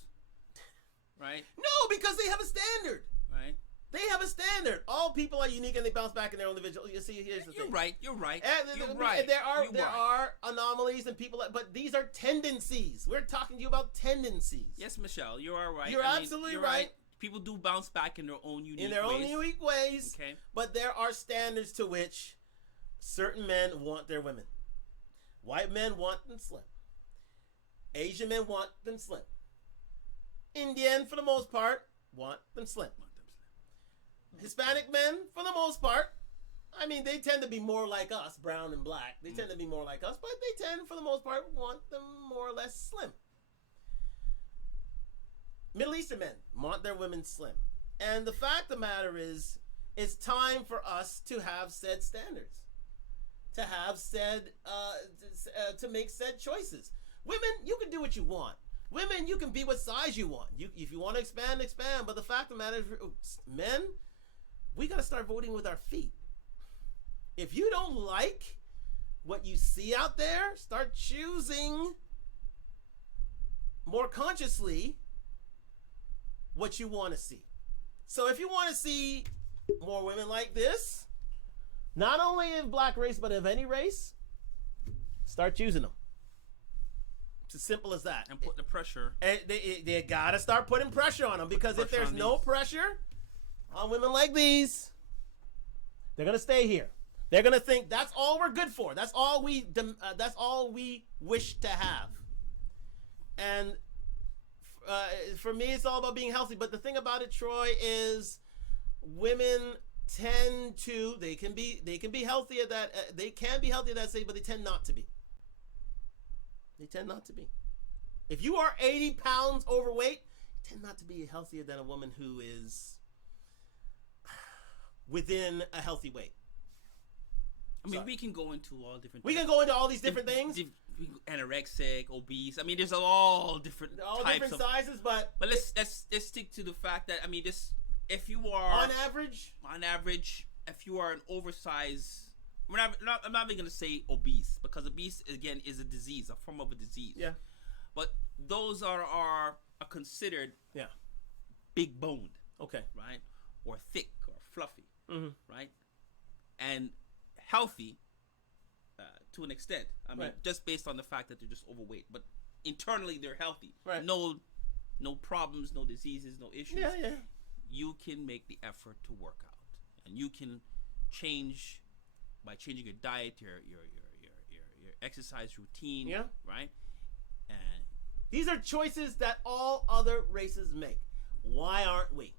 Right? No, because they have a standard. Right? They have a standard. All people are unique and they bounce back in their own individual. You see, here's the thing. You're right. There are anomalies and people, but these are tendencies. We're talking to you about tendencies. Yes, Michelle, you are right. You're absolutely right. People do bounce back in their own unique ways. own unique ways. Okay. But there are standards to which certain men want their women. White men want them slim. Asian men want them slim. Indian, for the most part, want them slim. Hispanic men, for the most part, I mean, they tend to be more like us, brown and black. They tend to be more like us, but they tend, for the most part, want them more or less slim. Middle Eastern men want their women slim. And the fact of the matter is, it's time for us to have said standards. To have said, to make said choices. Women, you can do what you want. Women, you can be what size you want. If you want to expand, expand. But the fact of the matter is, men, we got to start voting with our feet. If you don't like what you see out there, start choosing more consciously what you want to see. So if you want to see more women like this, not only of black race, but of any race, start choosing them. It's as simple as that. And put the pressure. And they got to start putting pressure on them, because if there's no pressure on women like these, they're going to stay here. They're going to think that's all we're good for. That's all we wish to have. And for me, it's all about being healthy. But the thing about it, Troy, is women tend to, they can be healthy at that, they can be healthy at that stage, but they tend not to be. They tend not to be. If you are 80 pounds overweight, you tend not to be healthier than a woman who is within a healthy weight. I mean, we can go into all different. We can go into all these different things. Anorexic, obese. I mean, there's all different types different sizes, but let's stick to the fact that, I mean, this, if you are on average, if you are an oversized, I'm not even gonna say obese, because obese again is a disease, a form of a disease. Yeah. But those are considered big boned. Okay. Right, or thick or fluffy. Mm-hmm. Right, and healthy to an extent. I mean, just based on the fact that they're just overweight, but internally they're healthy. Right. No problems, no diseases, no issues. Yeah. You can make the effort to work out, and you can change by changing your diet, your exercise routine. Yeah. Right. And these are choices that all other races make. Why aren't we?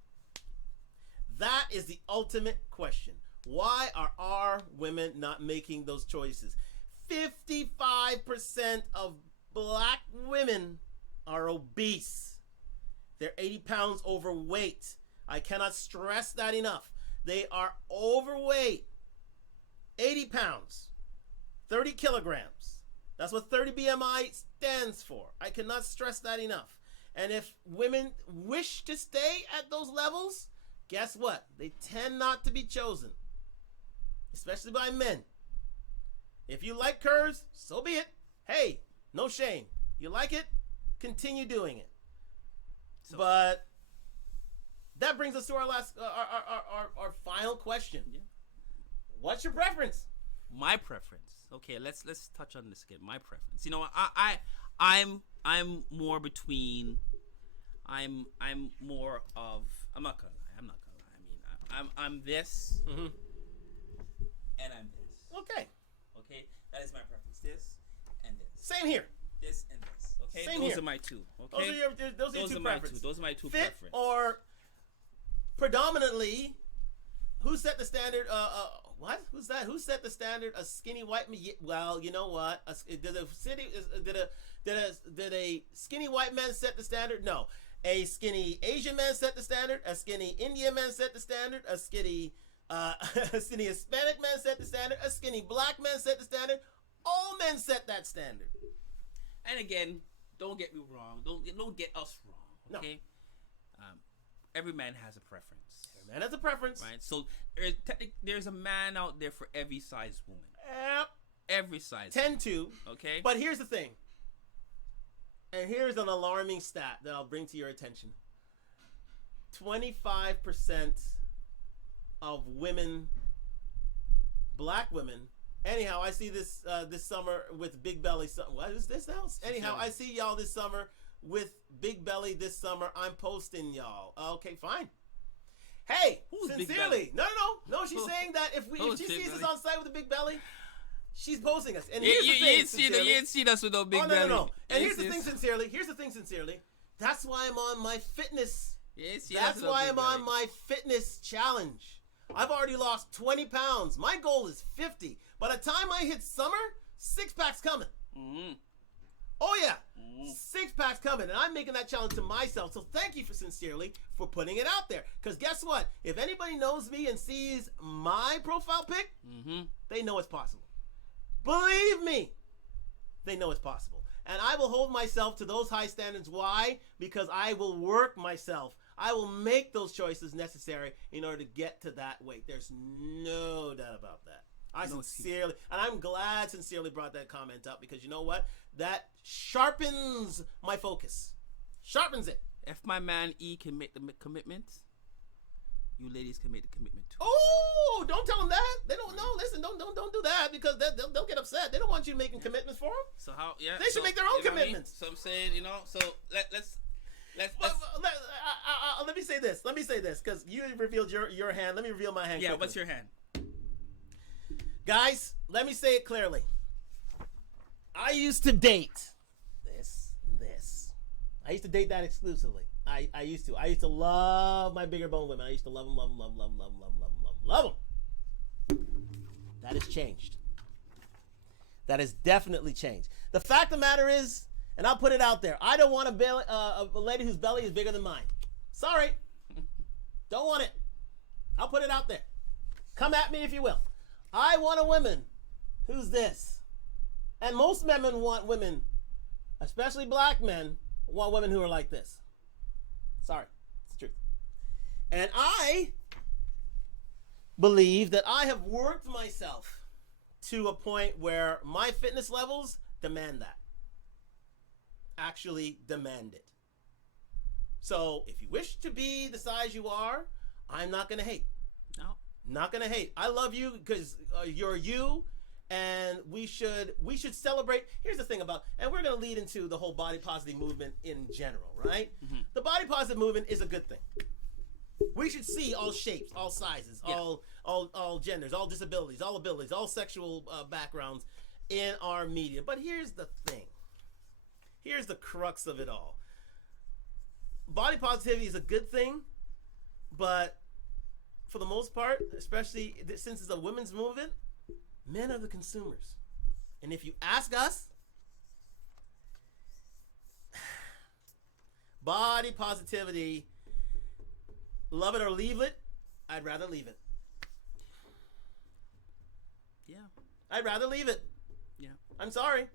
That is the ultimate question. Why are our women not making those choices? 55% of black women are obese. They're 80 pounds overweight. I cannot stress that enough. They are overweight. 80 pounds. 30 kilograms. That's what 30 BMI stands for. I cannot stress that enough. And if women wish to stay at those levels, guess what? They tend not to be chosen. Especially by men. If you like curves, so be it. Hey, no shame. You like it? Continue doing it. But that brings us to our last, our final question. Yeah. What's your preference? My preference. Okay, let's touch on this again. My preference. You know, I'm more between. I'm more of. I'm not gonna lie. I mean, I'm this. Mm-hmm. And I'm this. Okay. Okay, that is my preference. This and this. Same here. This and this. Okay, Same those here. are my two. Okay, those are your two preferences. Those are my two Fit preferences. or predominantly, who set the standard? What? Who's that? Who set the standard? A skinny white man? Well, you know what? Did a skinny white man set the standard? No. A skinny Asian man set the standard. A skinny Indian man set the standard. A skinny Hispanic man set the standard. A skinny black man set the standard. All men set that standard. And again, don't get me wrong. Don't get us wrong. Okay. No. Every man has a preference. Every man has a preference. Right. So there's a man out there for every size woman. Yep. Every size. Tend to. Okay. But here's the thing. And here's an alarming stat that I'll bring to your attention. 25% of women, black women. Anyhow, I see this this summer with big belly. What is this now? Anyhow, I see y'all this summer with big belly this summer. I'm posting y'all. Okay, fine. Hey, who's sincerely. No. She's saying that if she sees us on site with a big belly, she's posting us. And here's the thing, you ain't seen us with no big belly. No. And here's the thing, sincerely. That's why I'm on my fitness. That's why I'm on my fitness challenge. I've already lost 20 pounds. My goal is 50. By the time I hit summer, 6-pack's coming. Mm-hmm. Oh yeah, 6-pack's coming, and I'm making that challenge to myself. So thank you sincerely for putting it out there. Because guess what? If anybody knows me and sees my profile pic, they know it's possible. Believe me, they know it's possible. And I will hold myself to those high standards. Why? Because I will work myself. I will make those choices necessary in order to get to that weight. There's no doubt about that. And I'm glad sincerely brought that comment up, because you know what? That sharpens my focus. Sharpens it. If my man E can make the commitment, you ladies can make the commitment too. Oh, don't tell them that. They don't know. Listen, don't do that, because they'll get upset. They don't want you making commitments for them. So how? Yeah. They should make their own commitments. So I'm saying, so let's. Let me say this, because you revealed your hand. Let me reveal my hand. Yeah, quickly. What's your hand? Guys, let me say it clearly. I used to date this. I used to date that exclusively. I used to love my bigger bone women. I used to love them. Love them. That has changed. That has definitely changed. The fact of the matter is, and I'll put it out there, I don't want a lady whose belly is bigger than mine. Sorry. Don't want it. I'll put it out there. Come at me if you will. I want a woman who's this. And most men want women, especially black men, want women who are like this. Sorry. It's the truth. And I believe that I have worked myself to a point where my fitness levels demand that. Actually demand it. So if you wish to be the size you are, I'm not going to hate. No. Not going to hate. I love you because you're you, and we should celebrate. Here's the thing about, and we're going to lead into the whole body positive movement in general, right? Mm-hmm. The body positive movement is a good thing. We should see all shapes, all sizes, all genders, all disabilities, all abilities, all sexual backgrounds in our media. But here's the thing. Here's the crux of it all. Body positivity is a good thing, but for the most part, especially since it's a women's movement, men are the consumers. And if you ask us, body positivity, love it or leave it, I'd rather leave it. Yeah. I'd rather leave it. Yeah. I'm sorry.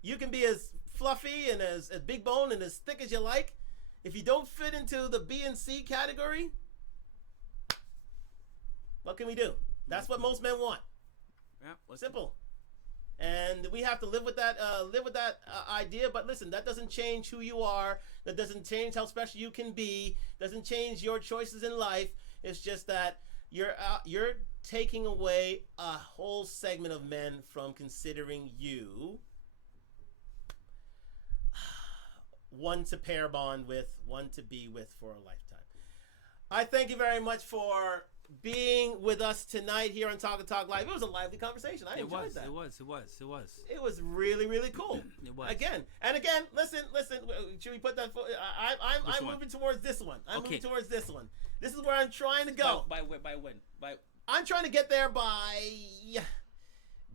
You can be as fluffy and as big bone and as thick as you like. If you don't fit into the B and C category, what can we do? That's what most men want. Yeah. Simple. And we have to live with that idea. But listen, that doesn't change who you are. That doesn't change how special you can be. Doesn't change your choices in life. It's just that you're taking away a whole segment of men from considering you one to pair bond with, one to be with for a lifetime. I thank you very much for being with us tonight here on Talk and Talk Live. It was a lively conversation. I enjoyed that. It was really, really cool. It was. Again, listen. Should we put that? I'm moving towards this one. Moving towards this one. This is where I'm trying to go. By when? I'm trying to get there by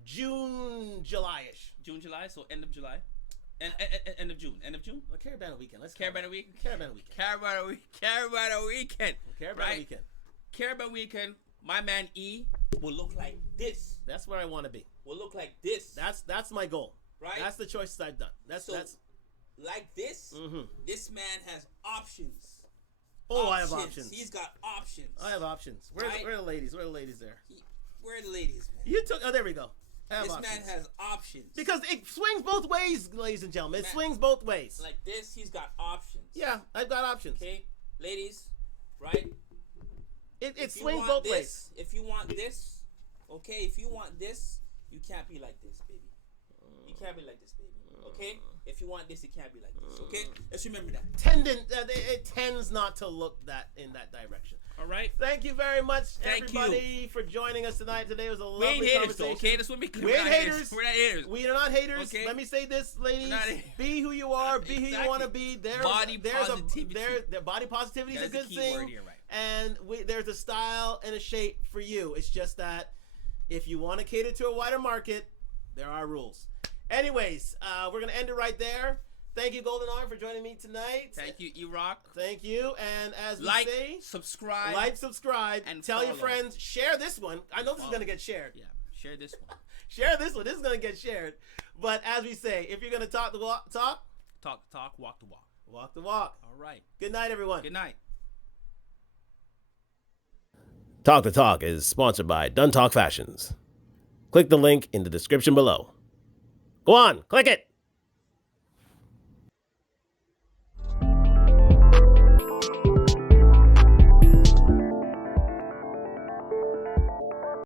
June, July-ish. June, July, so end of July. End of June. Well, Caravana weekend. Let's Caravana week. Caravana weekend. Caravana weekend. Caravana weekend. Caravana weekend. My man E will look like this. That's where I want to be. Will look like this. That's my goal. Right. That's the choices I've done. That's like this. Mm-hmm. This man has options. Oh, I have options. He's got options. I have options. Where are the ladies? Where are the ladies there? Where are the ladies, man? You took. Oh, there we go. This man has options. Because it swings both ways, ladies and gentlemen. It swings both ways. Like this, he's got options. Yeah, I've got options. Okay, ladies, right? It swings both ways. If you want this, okay, if you want this, you can't be like this, baby. You can't be like this, baby. Okay? If you want this, it can't be like this. Okay? Let's remember that. It tends not to look in that direction. All right. Thank you very much, everybody, for joining us tonight. Today was a lovely conversation. Okay, that's what we. We ain't haters. We're not haters. We are not haters. Okay. Let me say this, ladies: be who you are. Be who you want to be. Body positivity is a good thing. Word here, right? And there's a style and a shape for you. It's just that if you want to cater to a wider market, there are rules. Anyways, we're gonna end it right there. Thank you, Golden Arm, for joining me tonight. Thank you, E-Rock. Thank you. And as we say, subscribe, and tell your friends. Share this one. I know this is gonna get shared. Yeah, share this one. Share this one. This is gonna get shared. But as we say, if you're gonna talk the walk, talk, walk the walk. Walk the walk. All right. Good night, everyone. Good night. Talk the Talk is sponsored by Done Talk Fashions. Click the link in the description below. Go on, click it.